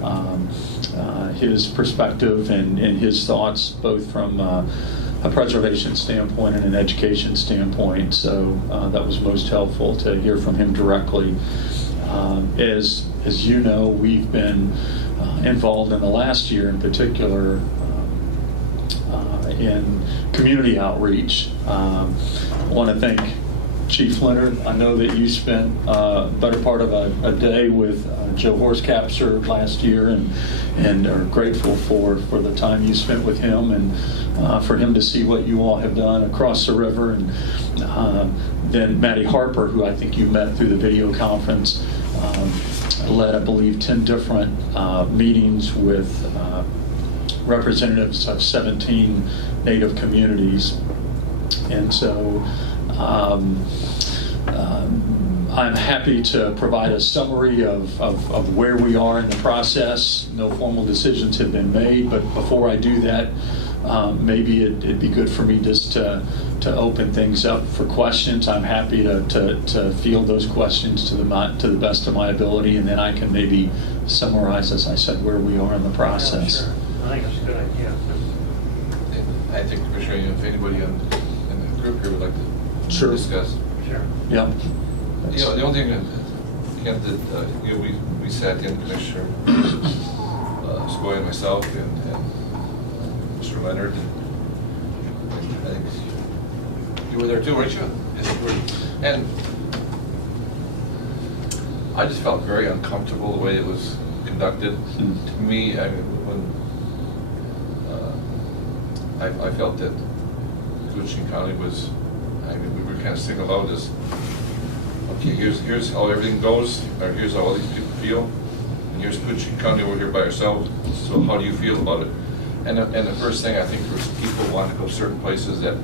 his perspective and his thoughts, both from a preservation standpoint and an education standpoint. So that was most helpful to hear from him directly. As you know, we've been involved in the last year in particular in community outreach. I want to thank Chief Leonard. I know that you spent better part of a day with Joe Horsecapser last year, and are grateful for the time you spent with him, and for him to see what you all have done across the river. And then Maddie Harper, who I think you met through the video conference, led, I believe, 10 different meetings with representatives of 17 Native communities. And so I'm happy to provide a summary of where we are in the process. No formal decisions have been made, but before I do that, maybe it'd be good for me just to open things up for questions. I'm happy to field those questions to the best of my ability, and then I can maybe summarize, as I said, where we are in the process. Yeah, sure. I think it's a good idea. I think, Commissioner, if anybody in the group here would like to Sure. discuss. Sure. Yeah. You know, the only thing that, Kent, that you know, we sat in, Commissioner Skoye and myself and Mr. Leonard. And I think you were there too, weren't you? Yes, you were. And I just felt very uncomfortable the way it was conducted. To me, I mean, when I felt that Koochiching County was, I mean, we were kind of singled out as, okay, here's how everything goes, or here's how all these people feel, and here's Koochiching County over here by ourselves, so how do you feel about it? And the first thing I think was people want to go certain places that,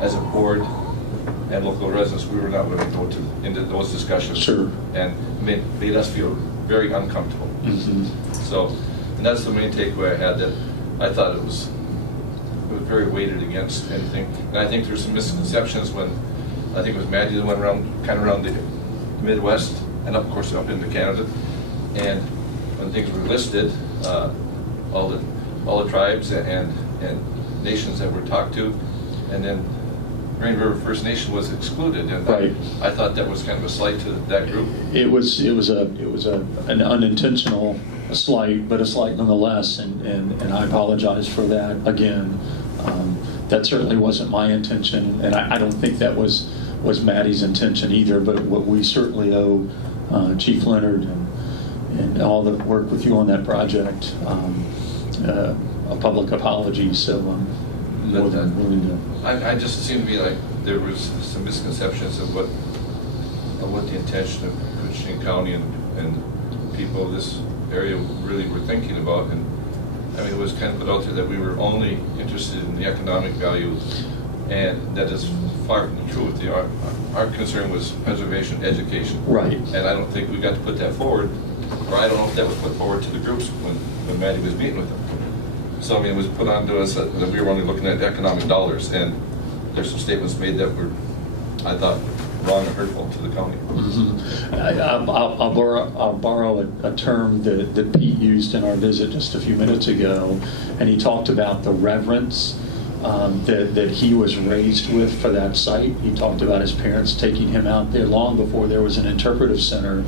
as a board and local residents, we were not willing to go into those discussions. Sure. And made us feel very uncomfortable. Mm-hmm. So, and that's the main takeaway I had, that I thought it was very weighted against anything. And I think there's some misconceptions when, I think it was Maddie that went kind of around the Midwest and of course up into Canada. And when things were listed, all the tribes and nations that were talked to, and then Green River First Nation was excluded, and right. I thought that was kind of a slight to that group. It was an unintentional slight, but a slight nonetheless, and I apologize for that again. That certainly wasn't my intention, and I don't think that was Maddie's intention either. But what we certainly owe Chief Leonard and all that work with you on that project a public apology. So more than willing to. I just seemed to be like there was some misconceptions of what the intention of Koochiching County and people of this area really were thinking about. And I mean, it was kind of put out there that we were only interested in the economic value, and that is far from the truth. Our concern was preservation, education. Right. And I don't think we got to put that forward, or I don't know if that was put forward to the groups when Maddie was meeting with them. So I mean, it was put on to us that we were only looking at economic dollars, and there's some statements made that were, I thought, wrong and hurtful to the county. Mm-hmm. I'll borrow a term that Pete used in our visit just a few minutes ago, and he talked about the reverence that he was raised with for that site. He talked about his parents taking him out there long before there was an interpretive center.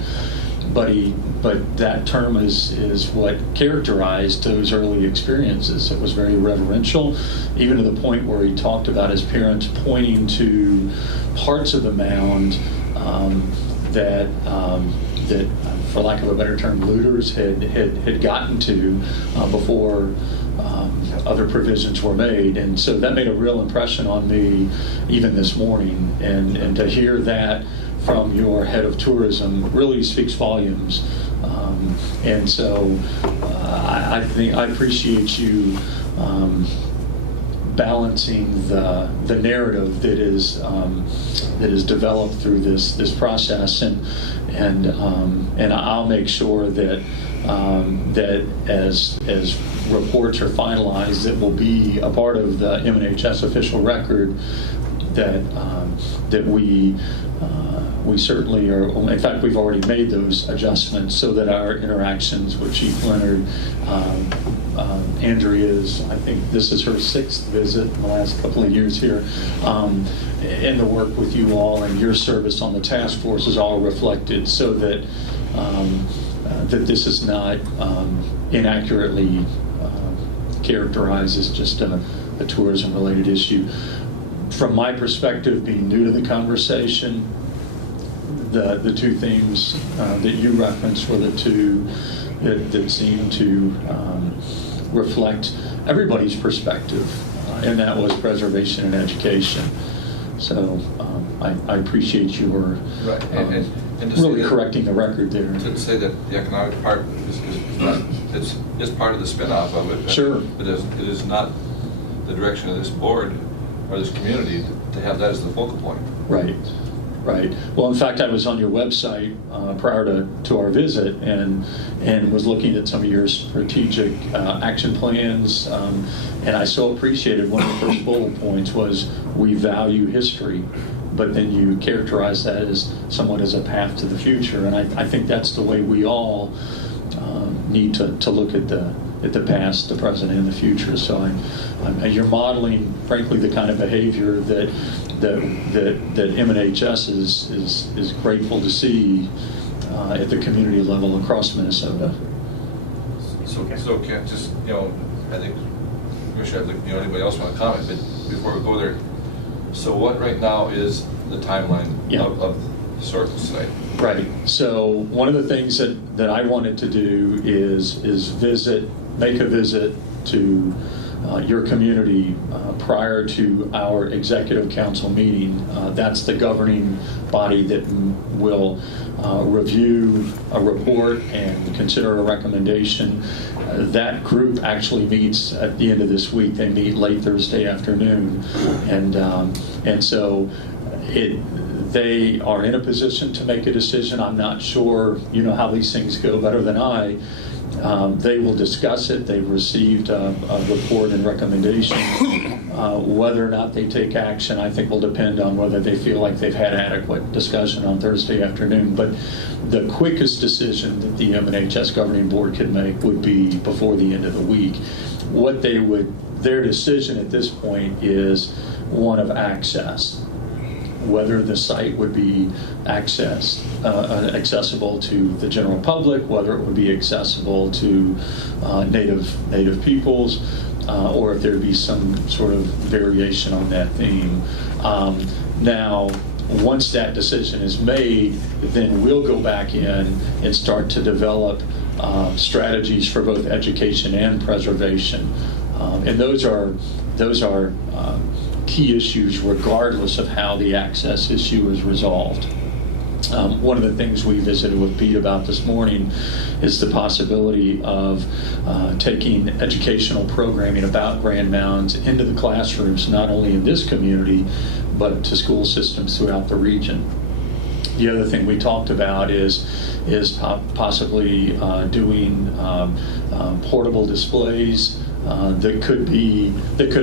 But that term is what characterized those early experiences. It was very reverential, even to the point where he talked about his parents pointing to parts of the mound that, for lack of a better term, looters had gotten to before other provisions were made. And so that made a real impression on me even this morning. And to hear that from your head of tourism really speaks volumes. And so I think I appreciate you balancing the narrative that is developed through this process, and I'll make sure that that as reports are finalized, that will be a part of the MNHS official record, that we certainly are. In fact, we've already made those adjustments so that our interactions with Chief Leonard, Andrea's, I think this is her 6th visit in the last couple of years here, and the work with you all and your service on the task force is all reflected, so that that this is not inaccurately characterized as just a tourism-related issue. From my perspective, being new to the conversation, the two themes that you referenced were the two that seem to reflect everybody's perspective, and that was preservation and education. So I appreciate your right. And really correcting the record there. To say that the economic part is not it's part of the spin-off of it. Sure. But it is not the direction of this board or this community to have that as the focal point. Right, right. Well, in fact, I was on your website prior to our visit and was looking at some of your strategic action plans, and I so appreciated one of the first bullet points was we value history, but then you characterize that as somewhat as a path to the future, and I think that's the way we all need to look at the past, the present, and the future. So you're modeling, frankly, the kind of behavior that MNHS is grateful to see at the community level across Minnesota. So Kent, just, I think, anybody else want to comment, but before we go there, so what right now is the timeline of the historical society? Right. So one of the things that I wanted to do is make a visit to your community prior to our executive council meeting. That's the governing body that will review a report and consider a recommendation. That group actually meets at the end of this week. They meet late Thursday afternoon, and so they are in a position to make a decision. I'm not sure, how these things go better than I. They will discuss it. They've received a report and recommendation. Whether or not they take action, I think, will depend on whether they feel like they've had adequate discussion on Thursday afternoon. But the quickest decision that the MNHS governing board could make would be before the end of the week. Their decision at this point is one of access. Whether the site would be accessible to the general public, whether it would be accessible to native peoples, or if there'd be some sort of variation on that theme. Now, once that decision is made, then we'll go back in and start to develop strategies for both education and preservation, and those are key issues regardless of how the access issue is resolved. One of the things we visited with Pete about this morning is the possibility of taking educational programming about Grand Mounds into the classrooms, not only in this community, but to school systems throughout the region. The other thing we talked about is possibly doing portable displays that could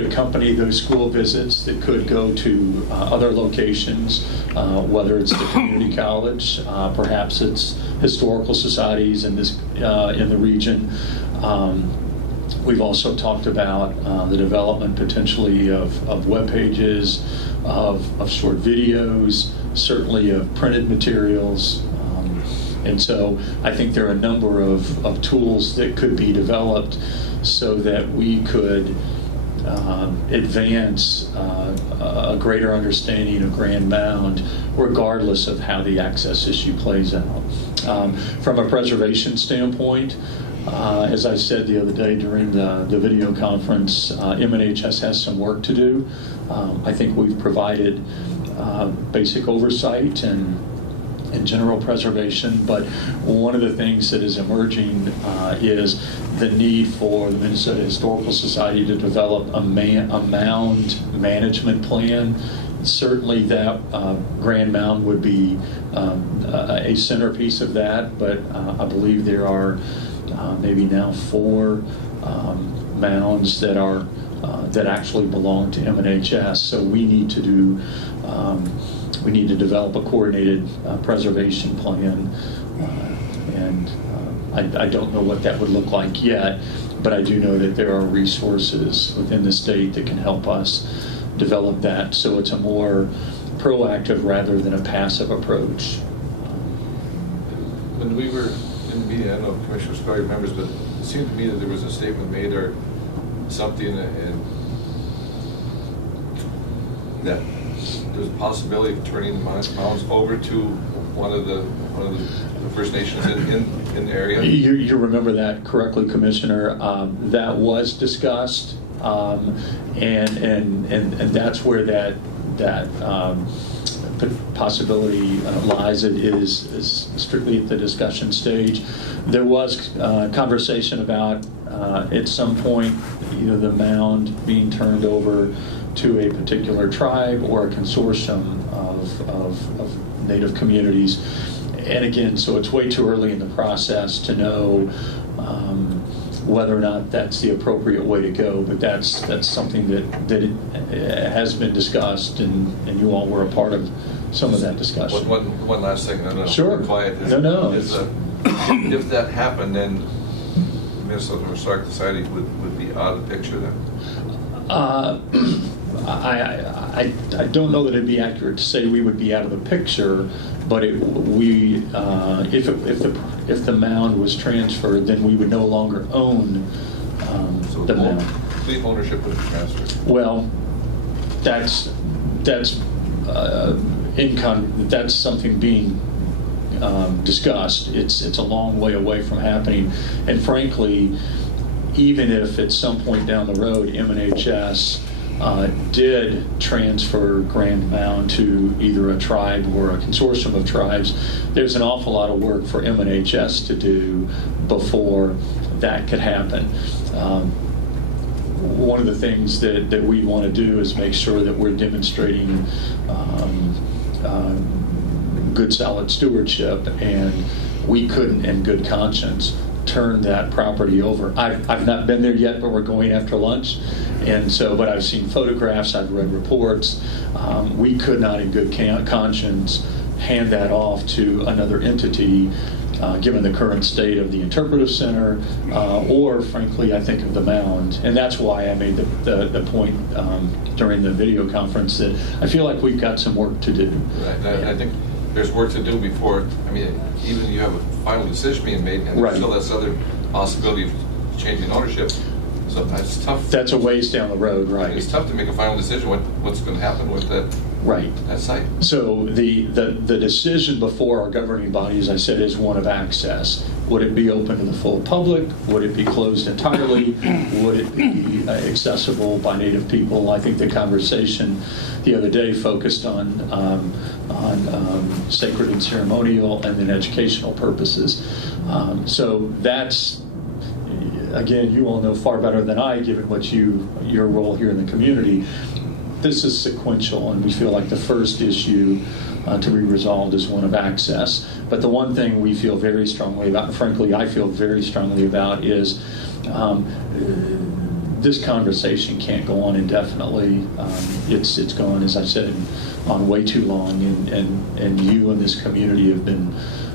accompany those school visits, that could go to other locations, whether it's the community college, perhaps it's historical societies in the region. We've also talked about the development potentially of web pages, of short videos, certainly of printed materials. And so I think there are a number of tools that could be developed so that we could advance a greater understanding of Grand Mound, regardless of how the access issue plays out. From a preservation standpoint, as I said the other day during the video conference, MNHS has some work to do. I think we've provided basic oversight and general preservation, but one of the things that is emerging is the need for the Minnesota Historical Society to develop a mound management plan. Certainly that Grand Mound would be a centerpiece of that, but I believe there are maybe now 4 mounds that actually belong to MNHS. So we need to develop a coordinated preservation plan, and I don't know what that would look like yet, but I do know that there are resources within the state that can help us develop that, so it's a more proactive rather than a passive approach. When we were in the meeting, I don't know if Commissioner Scully remembers, but it seemed to me that there was a statement made or something, and that there's a possibility of turning the mounds over to one of the First Nations in the area. You remember that correctly, Commissioner. That was discussed, and that's where that possibility lies. It is strictly at the discussion stage. There was conversation about at some point either the mound being turned over to a particular tribe or a consortium of Native communities. And again, so it's way too early in the process to know whether or not that's the appropriate way to go, but that's something that has been discussed, and you all were a part of some of that discussion. One last thing, I don't know. Sure. Quiet. No. If that happened, then Minnesota Historic Society would be out of the picture then? I don't know that it'd be accurate to say we would be out of the picture, but if the mound was transferred, then we would no longer own So the mound. complete ownership would be transferred. Well, that's something being discussed. It's a long way away from happening, and frankly, even if at some point down the road MNHS did transfer Grand Mound to either a tribe or a consortium of tribes, there's an awful lot of work for MNHS to do before that could happen. One of the things that we want to do is make sure that we're demonstrating good solid stewardship, and we couldn't in good conscience turn that property over. I've not been there yet, but we're going after lunch, and so, but I've seen photographs, I've read reports. We could not in good conscience hand that off to another entity, given the current state of the interpretive center, or frankly, I think of the mound. And that's why I made the point during the video conference that I feel like we've got some work to do. Right. And I think there's work to do before, I mean, even you have a final decision being made, and Right. there's still this other possibility of changing ownership. So that's tough. That's a ways down the road, right? It's tough to make a final decision what's going to happen with that site. So the decision before our governing body, as I said, is one of access. Would it be open to the full public? Would it be closed entirely? Would it be accessible by Native people? I think the conversation the other day focused on sacred and ceremonial and then educational purposes. So that's, again, you all know far better than I, given what your role here in the community. This is sequential, and we feel like the first issue to be resolved is one of access. But the one thing we feel very strongly about, and frankly I feel very strongly about, is this conversation can't go on indefinitely. It's gone, as I said, on way too long, and you and this community have been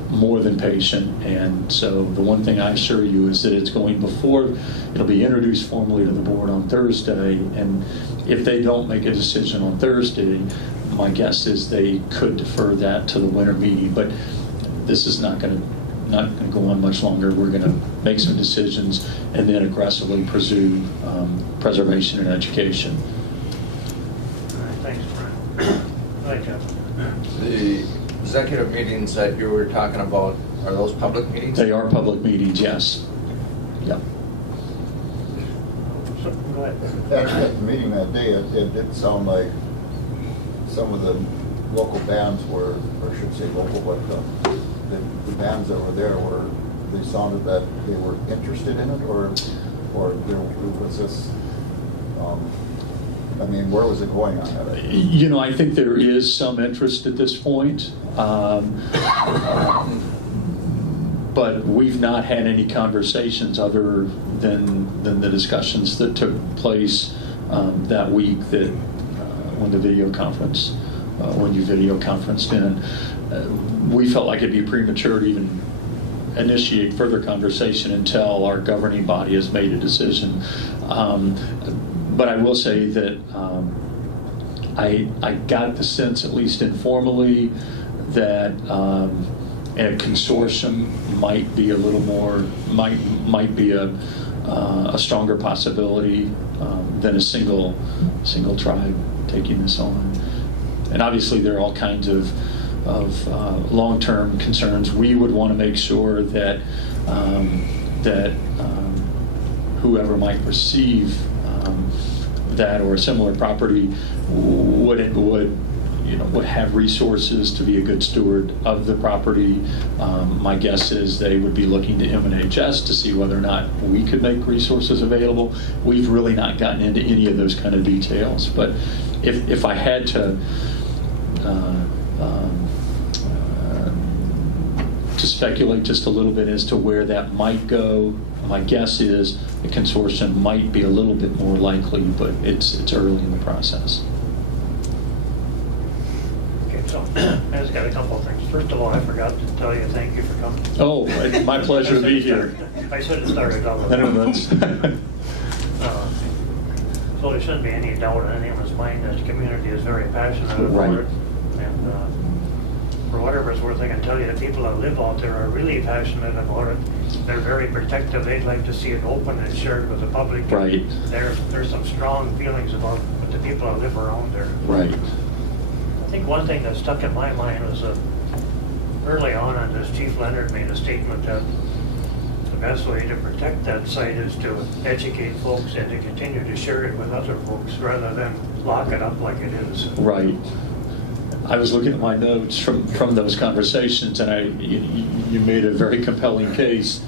more than patient. And so the one thing I assure you is that it's going before, it'll be introduced formally to the board on Thursday, and if they don't make a decision on Thursday, my guess is they could defer that to the winter meeting. But this is not going to go on much longer. We're going to make some decisions and then aggressively pursue preservation and education. All right, thanks, Brian. Go ahead, Jeff. The executive meetings that you were talking about, are those public meetings? They are public meetings, yes. Yep. So, go ahead. Actually, at the meeting that day, it did sound like some of the local bands were, or I should say local, but the bands that were there they sounded that they were interested in it, or there was this, I mean, where was it going on that? You know, I think there is some interest at this point. But we've not had any conversations other than the discussions that took place that week that when you video conferenced in. We felt like it'd be premature to even initiate further conversation until our governing body has made a decision. But I will say that I got the sense, at least informally, that a consortium might be a little more, might be a stronger possibility than a single tribe taking this on. And obviously there are all kinds of long-term concerns. We would want to make sure that whoever might receive that or a similar property would would have resources to be a good steward of the property. My guess is they would be looking to MNHS to see whether or not we could make resources available. We've really not gotten into any of those kind of details, but if I had to speculate just a little bit as to where that might go, my guess is a consortium might be a little bit more likely, but it's early in the process. Okay, so I just got a couple of things. First of all, I forgot to tell you thank you for coming. Oh, my pleasure to be here. I should have started out with I know that's. So there shouldn't be any doubt in anyone's mind that the community is very passionate about Right. it. And for whatever it's worth, I can tell you the people that live out there are really passionate about it. They're very protective. They'd like to see it open and shared with the public. Right. There's some strong feelings about the people that live around there. Right. I think one thing that stuck in my mind was early on this Chief Leonard made a statement that the best way to protect that site is to educate folks and to continue to share it with other folks rather than lock it up like it is. Right. I was looking at my notes from those conversations, and you made a very compelling case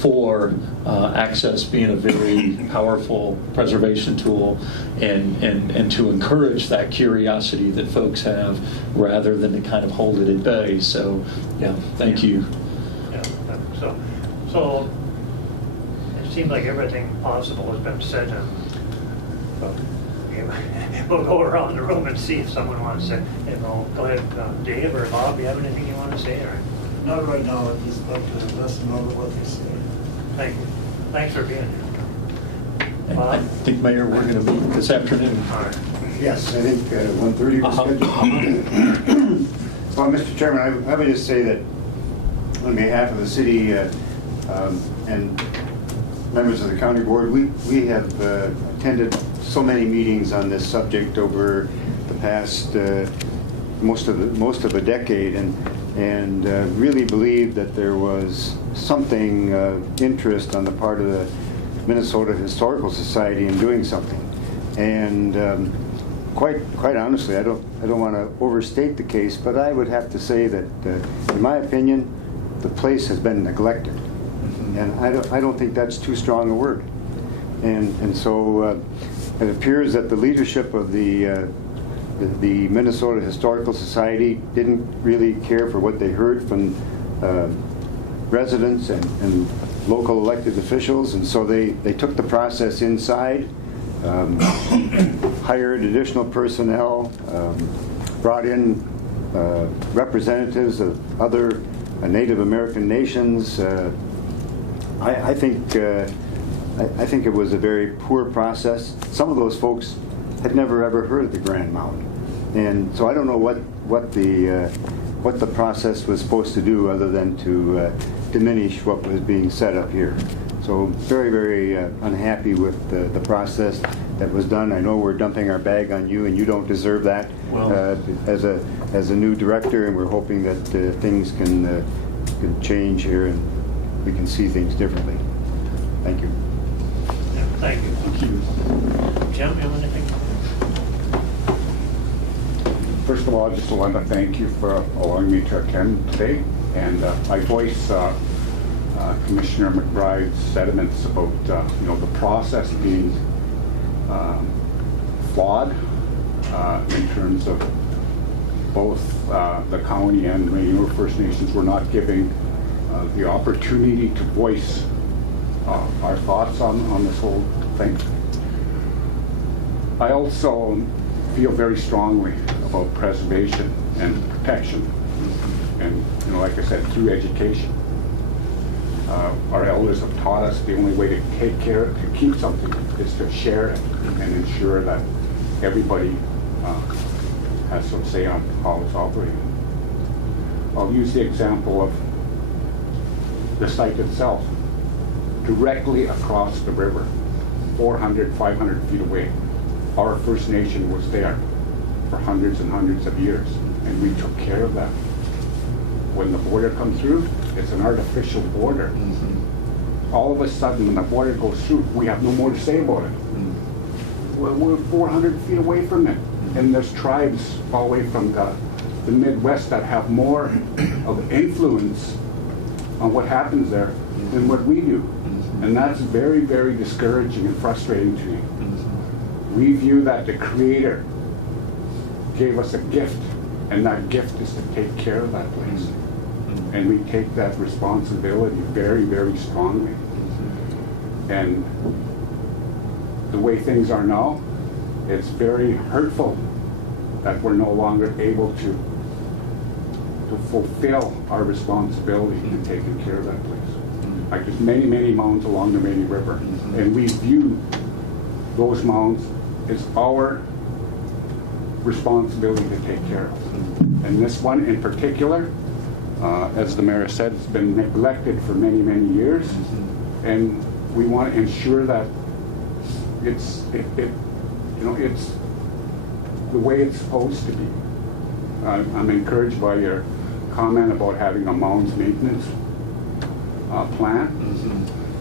for access being a very powerful preservation tool, and to encourage that curiosity that folks have rather than to kind of hold it at bay. So, yeah, thank you. Yeah, so it seems like everything possible has been said, and we'll go around the room and see if someone wants to, go ahead, Dave or Bob, you have anything you want to say? Or? Not right now, I'd just like to listen to what they say. Thank you. Thanks for being here. I think, Mayor, we're going to meet this afternoon. All right. Yes, I think 1:30 was scheduled. Well, Mr. Chairman, I would just say that on behalf of the city and members of the county board, we have attended so many meetings on this subject over the past most of a decade, and really believe that there was something interest on the part of the Minnesota Historical Society in doing something. And quite honestly, I don't want to overstate the case, but I would have to say that, in my opinion, the place has been neglected, and I don't think that's too strong a word. And so it appears that the leadership of the Minnesota Historical Society didn't really care for what they heard from residents and local elected officials, and so they took the process inside, hired additional personnel, brought in representatives of other Native American nations. I think it was a very poor process. Some of those folks had never ever heard of the Grand Mound, and so I don't know what the process was supposed to do other than to diminish what was being set up here. So very, very unhappy with the process that was done. I know we're dumping our bag on you, and you don't deserve that as a new director, and we're hoping that things can change here and we can see things differently. Thank you. Yeah, thank you. Thank you. Jim, you have anything? First of all, I just want to thank you for allowing me to attend today, and I voice Commissioner McBride's sentiments about the process being flawed in terms of both the county and the Rainier First Nations were not giving the opportunity to voice our thoughts on this whole thing. I also feel very strongly about preservation and protection, and like I said, through education. Our elders have taught us the only way to take care, to keep something, is to share it and ensure that everybody has some say on how it's operating. I'll use the example of the site itself. Directly across the river, 400, 500 feet away, our First Nation was there for hundreds and hundreds of years, and we took care of that. When the border comes through, it's an artificial border. Mm-hmm. All of a sudden, when the border goes through, we have no more to say about it. We're 400 feet away from it. And there's tribes all the way from the Midwest that have more of influence on what happens there than what we do. And that's very, very discouraging and frustrating to me. We view that the Creator gave us a gift, and that gift is to take care of that place. And we take that responsibility very, very strongly. And the way things are now, it's very hurtful that we're no longer able to fulfill our responsibility in taking care of that place. Like there's many, many mounds along the Rainy River, and we view those mounds as our responsibility to take care of. And this one in particular, as the mayor said, it's been neglected for many, many years, and we want to ensure that it's the way it's supposed to be. I'm encouraged by your comment about having a mounds maintenance plan.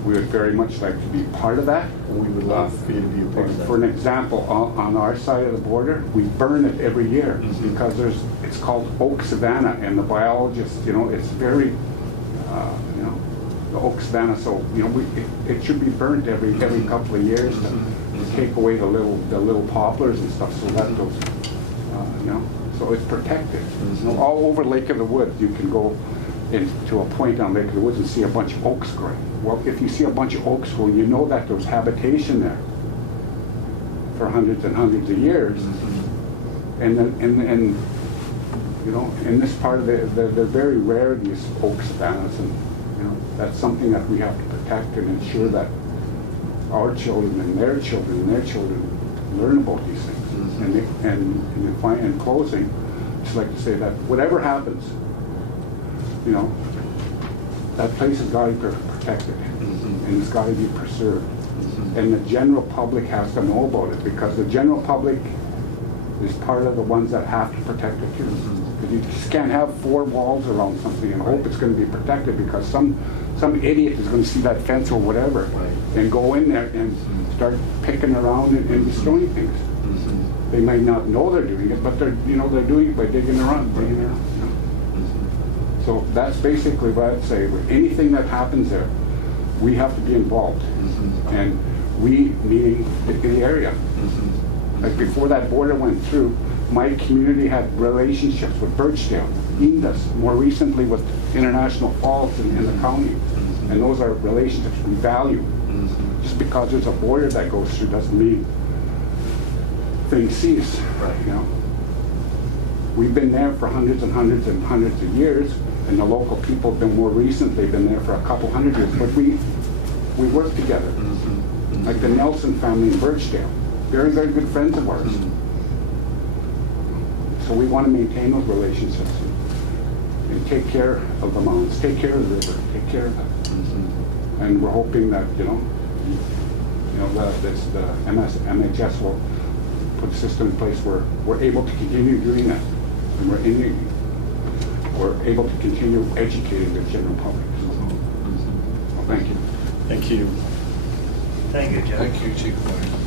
We would very much like to be part of that. We would love for you to be a part of that. For an example, on our side of the border, we burn it every year because it's called oak savanna, and the biologists, it's very, the oak savanna. So it should be burnt every couple of years to take away the little poplars and stuff, so that those, so it's protected. All over Lake of the Woods, you can go to a point on Lake of the Woods and see a bunch of oaks growing. Well, if you see a bunch of oaks growing, you know that there's habitation there for hundreds and hundreds of years. And in this part of they're very rare, these oak savannas, and that's something that we have to protect and ensure that our children and their children learn about these things. And in closing, I'd just like to say that whatever happens, that place has got to be protected, and it's got to be preserved. And the general public has to know about it, because the general public is part of the ones that have to protect it too. Because you just can't have four walls around something and hope it's going to be protected, because some idiot is going to see that fence or whatever and go in there and start picking around and destroying things. They might not know they're doing it, but they're doing it by digging around. So that's basically what I'd say. With anything that happens there, we have to be involved, and we, meaning the area. Like before that border went through, my community had relationships with Birchdale, Indus, more recently with International Falls in the county, and those are relationships we value. Just because there's a border that goes through doesn't mean things cease. We've been there for hundreds and hundreds and hundreds of years, and the local people have been more recently been there for a couple hundred years, but we work together. Like the Nelson family in Birchdale, very, very good friends of ours. So we want to maintain those relationships and take care of the mountains, take care of the river, take care of that. And we're hoping that, the MHS will put a system in place where we're able to continue doing that, and we're able to continue educating the general public. Well, thank you. Thank you. Thank you, Jeff. Thank you, Chief Planner.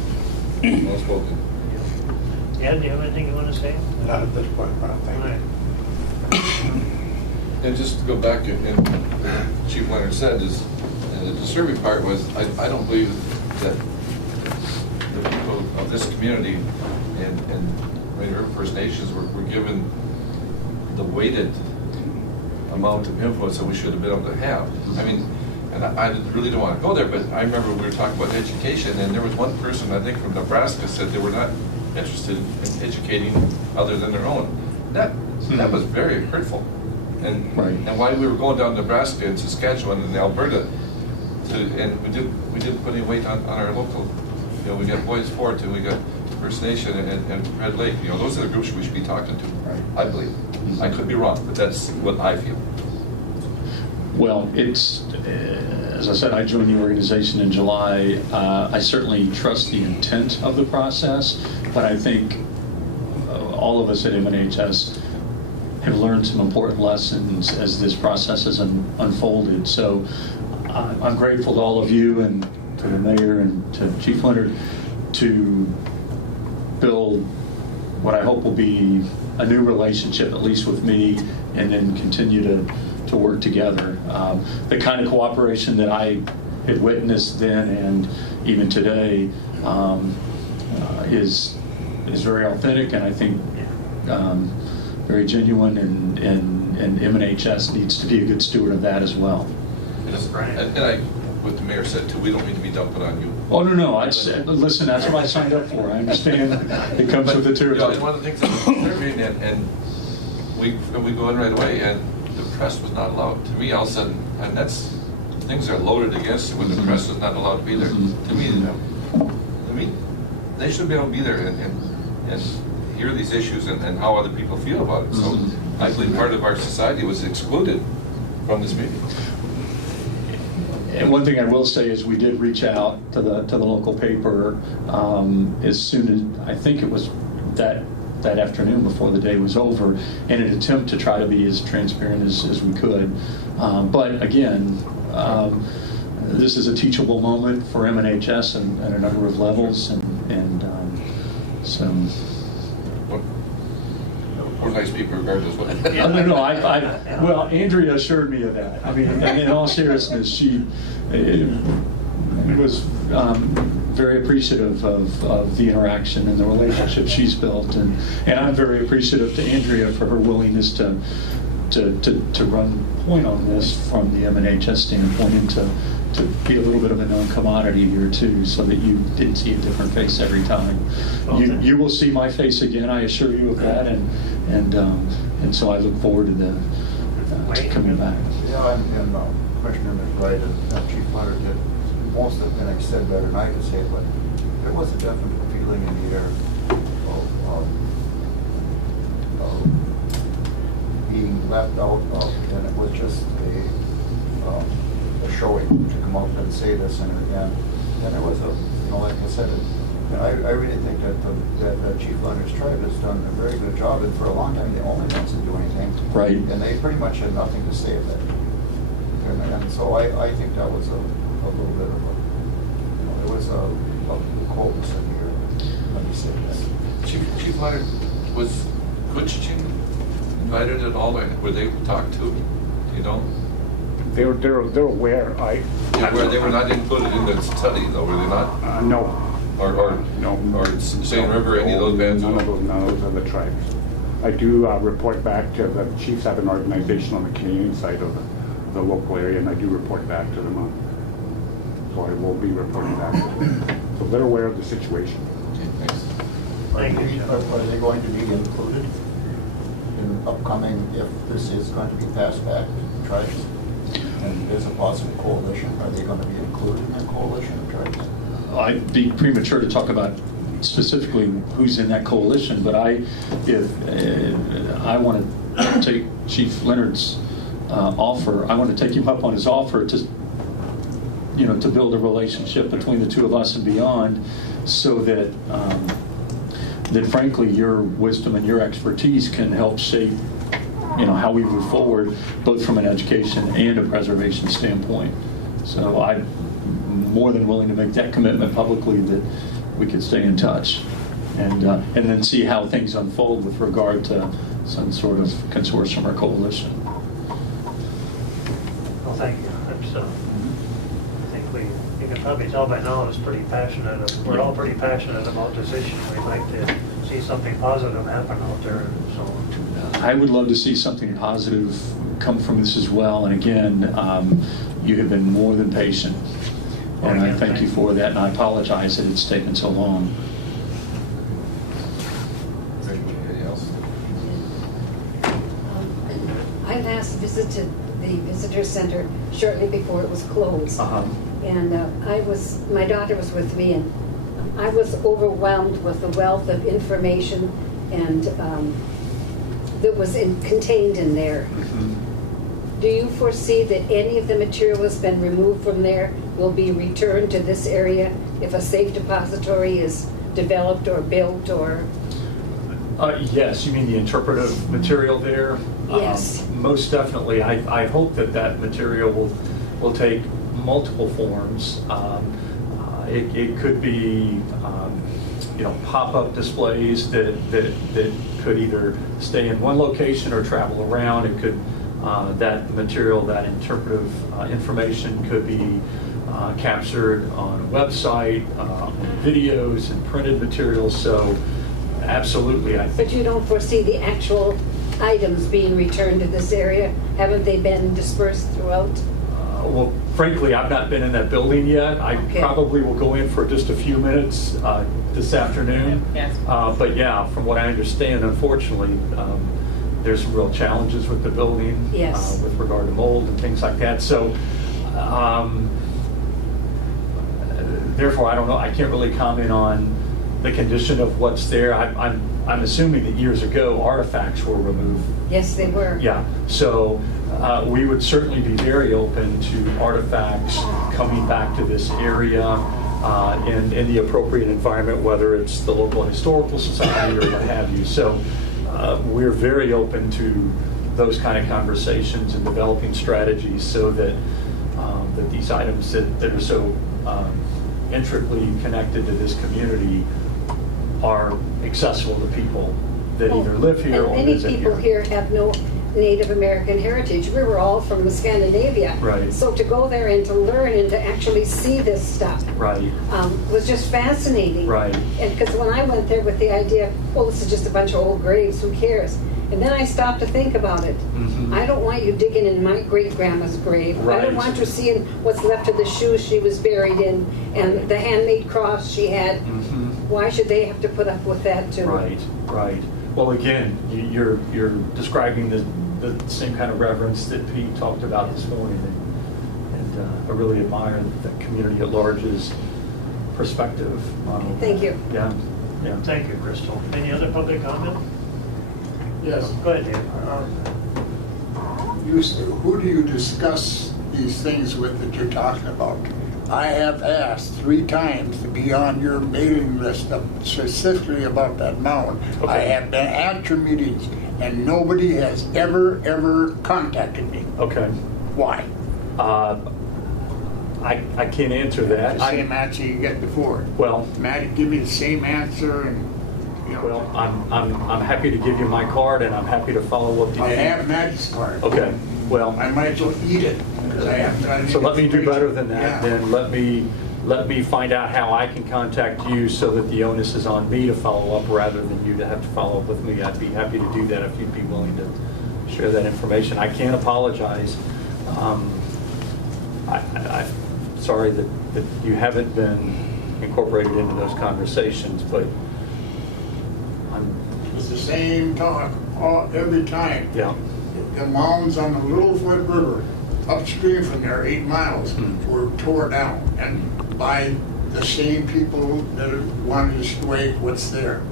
Well spoken. Ed, do you have anything you want to say? Not at this point, Ron, thank you. And just to go back, and Chief Leonard said, the disturbing part was, I don't believe that the people of this community and Rainy River First Nations were given the weighted amount of influence that we should have been able to have. I mean, and I really don't want to go there, but I remember we were talking about education, and there was one person, I think from Nebraska, said they were not interested in educating other than their own. That was very hurtful. And while we were going down Nebraska and Saskatchewan and Alberta, and we didn't put any weight on our local, we got Boys Fort and we got First Nation and Red Lake. Those are the groups we should be talking to. I believe. I could be wrong, but that's what I feel. Well, it's, as I said, I joined the organization in July. I certainly trust the intent of the process, but I think all of us at MNHS have learned some important lessons as this process has unfolded. So I'm grateful to all of you and to the mayor and to Chief Leonard to build what I hope will be a new relationship, at least with me, and then continue to work together. The kind of cooperation that I had witnessed then and even today is very authentic, and I think very genuine, and MNHS needs to be a good steward of that as well. And what the mayor said too, we don't mean to be dumping on you. Oh, no, listen, that's what I signed up for. I understand it comes with the territory. And one of the things that was disturbing, and we go in right away, and the press was not allowed. To me, all of a sudden, and things are loaded against you when the press is not allowed to be there. To me, they should be able to be there and hear these issues and how other people feel about it. So I believe part of our society was excluded from this meeting. And one thing I will say is we did reach out to the local paper as soon as, I think it was that afternoon before the day was over, in an attempt to try to be as transparent as we could. But again, this is a teachable moment for MNHS and a number of levels, and so. We're nice people regardless. No. Well, Andrea assured me of that. I mean, in all seriousness, she was very appreciative of the interaction and the relationship she's built, and I'm very appreciative to Andrea for her willingness to run point on this from the MNHS standpoint, and to be a little bit of a known commodity here too, so that you didn't see a different face every time. You will see my face again, I assure you of that, and so I look forward to coming back. Yeah, and Commissioner is right, and Chief Hunter did most of it, and I said better than I could say, but there was a definite feeling in the air of being left out of, and it was just a showing to come out and say this, and it was like I said, I really think that Chief Leonard's tribe has done a very good job, and for a long time, they only ones to do anything. Right. And they pretty much had nothing to say of it. And so I think that was a little bit of a, there was a coldness in the air, let me say this. Chief Leonard, was Koochiching invited at all, or were they talked to? You know? They're aware. They were not included in the study, though, were they not? No. Or St. River, any of those bands? None of those other tribes. I do report back to the chiefs. Have an organization on the Canadian side of the local area, and I do report back to them. So I will be reporting back to them. So they're aware of the situation. Okay, thanks. Are they going to be included in upcoming, if this is going to be passed back to tribes? And there's a possible coalition, are they going to be included in that coalition of tribes? I'd be premature to talk about specifically who's in that coalition, but I want to take Chief Leonard's offer. I want to take him up on his offer to build a relationship between the two of us and beyond, so that that frankly your wisdom and your expertise can help shape how we move forward, both from an education and a preservation standpoint. So I'm more than willing to make that commitment publicly, that we could stay in touch, and then see how things unfold with regard to some sort of consortium or coalition. Well, thank you. I think you can probably tell by now, we're all pretty passionate about this issue. We'd like to see something positive happen out there, and so on. I would love to see something positive come from this as well. And again, you have been more than patient, and I thank you for that. And I apologize that it's taken so long. Anybody else? I last visited the visitor center shortly before it was closed, and my daughter was with me, and I was overwhelmed with the wealth of information and that was contained in there. Do you foresee that any of the material that's been removed from there will be returned to this area if a safe depository is developed or built, or? Yes, you mean the interpretive material there? Yes. Most definitely. I hope that material will take multiple forms. It could be pop-up displays that could either stay in one location or travel around. It could, that material, that interpretive information could be captured on a website, videos and printed materials. So absolutely, I think. But you don't foresee the actual items being returned to this area? Haven't they been dispersed throughout? Well, frankly, I've not been in that building yet. I probably will go in for just a few minutes this afternoon. Yes. But yeah, from what I understand, unfortunately, there's some real challenges with the building. Yes. With regard to mold and things like that. So, therefore, I don't know. I can't really comment on the condition of what's there. I'm assuming that years ago artifacts were removed. Yes, they were. Yeah. So we would certainly be very open to artifacts coming back to this area in the appropriate environment, whether it's the local historical society or what have you. So we're very open to those kind of conversations and developing strategies so that that these items that are so intricately connected to this community are accessible to people that either live here or many visit here. people here have no Native American heritage. We were all from Scandinavia. Right. So to go there and to learn and to actually see this stuff Right. Was just fascinating. Right. And because when I went there with the idea, well, this is just a bunch of old graves, who cares? And then I stopped to think about it. Mhm. I don't want you digging in my great-grandma's grave. I Right. don't want you seeing what's left of the shoes she was buried in and the handmade cross she had. Mhm. Why should they have to put up with that too? Right, right. Well, again, you're describing the same kind of reverence that Pete talked about this morning, and I really admire the community at large's perspective. Thank you. Yeah, yeah. Thank you, Crystal. Any other public comment? Yes. Go ahead, Dave. Who do you discuss these things with that you're talking about? I have asked 3 times to be on your mailing list specifically about that mound. Okay. I have been at your meetings and nobody has ever contacted me. Okay. Why? I can't answer that. The same answer you get before. Well, Matt, give me the same answer and, you know. well, I'm happy to give you my card, and I'm happy to follow up. I have Matt's card. Okay. Well, I might as well eat it because I haven't got any. so let me do better than that. Yeah. Then let me find out how I can contact you so that the onus is on me to follow up rather than you to have to follow up with me. I'd be happy to do that if you'd be willing to share that information. I can't apologize. I'm sorry that you haven't been incorporated into those conversations, but It's the same talk every time. yeah. The mounds on the Littlefoot River, upstream from there, 8 miles, were tore down, and by the same people that want to destroy what's there.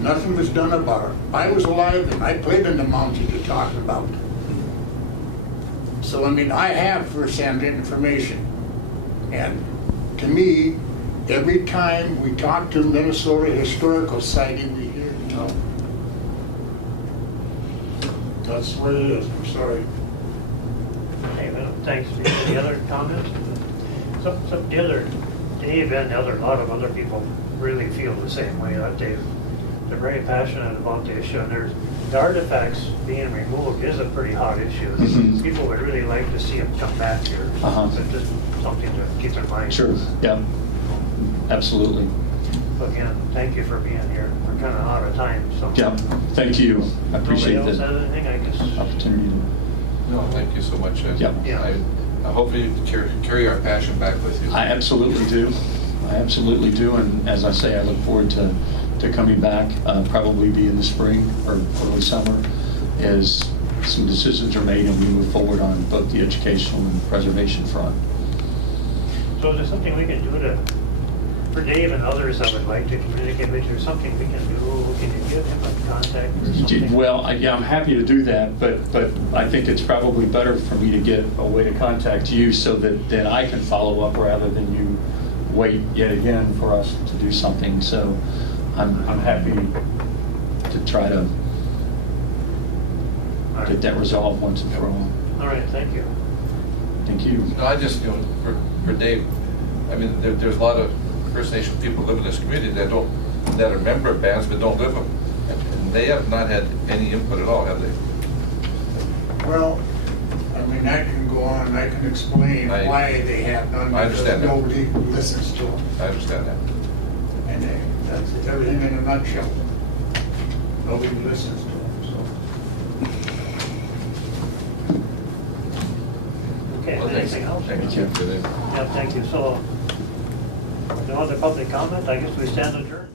Nothing was done about it. I was alive and I played in the mounds that you're talking about. So, I mean, I have first-hand information. And to me, every time we talk to Minnesota Historical Society, we hear, you know, that's what it is. I'm sorry. Hey, well, thanks. Any other comments? So the other, Dave and a lot of other people really feel the same way. They're very passionate about the issue, and the artifacts being removed is a pretty hot issue. Mhm. People would really like to see them come back here. Uh-huh. But just something to keep in mind. Sure. Yeah. Absolutely. Again, thank you for being here. We're kind of out of time, so. Yeah. Thank you. I appreciate Nobody else the has anything, I guess? opportunity to. No, thank you so much. Yeah. I hope you carry our passion back with you. I absolutely do. I absolutely do. And as I say, I look forward to coming back, probably be in the spring or early summer, as some decisions are made and we move forward on both the educational and preservation front. So is there something we can do for Dave and others that would like to communicate with you, something we can do? Can you give him a contact or something? Well, yeah, I'm happy to do that, but I think it's probably better for me to get a way to contact you so that then I can follow up rather than you wait yet again for us to do something. So I'm happy to try to get that resolved once and for all. All right, thank you. Thank you. No, I just, for Dave, I mean, there's a lot of First Nation people live in this community that are member of bands but don't live them. And they have not had any input at all, have they? Well, I mean, I can go on and I can explain why they have none. I understand that. Because nobody listens to them. I understand that. And that's everything in a nutshell. Nobody listens to them, so. Okay, Well, thanks. anything else? Thank you for that. Yeah, thank you. So, no other public comment? I guess we stand adjourned.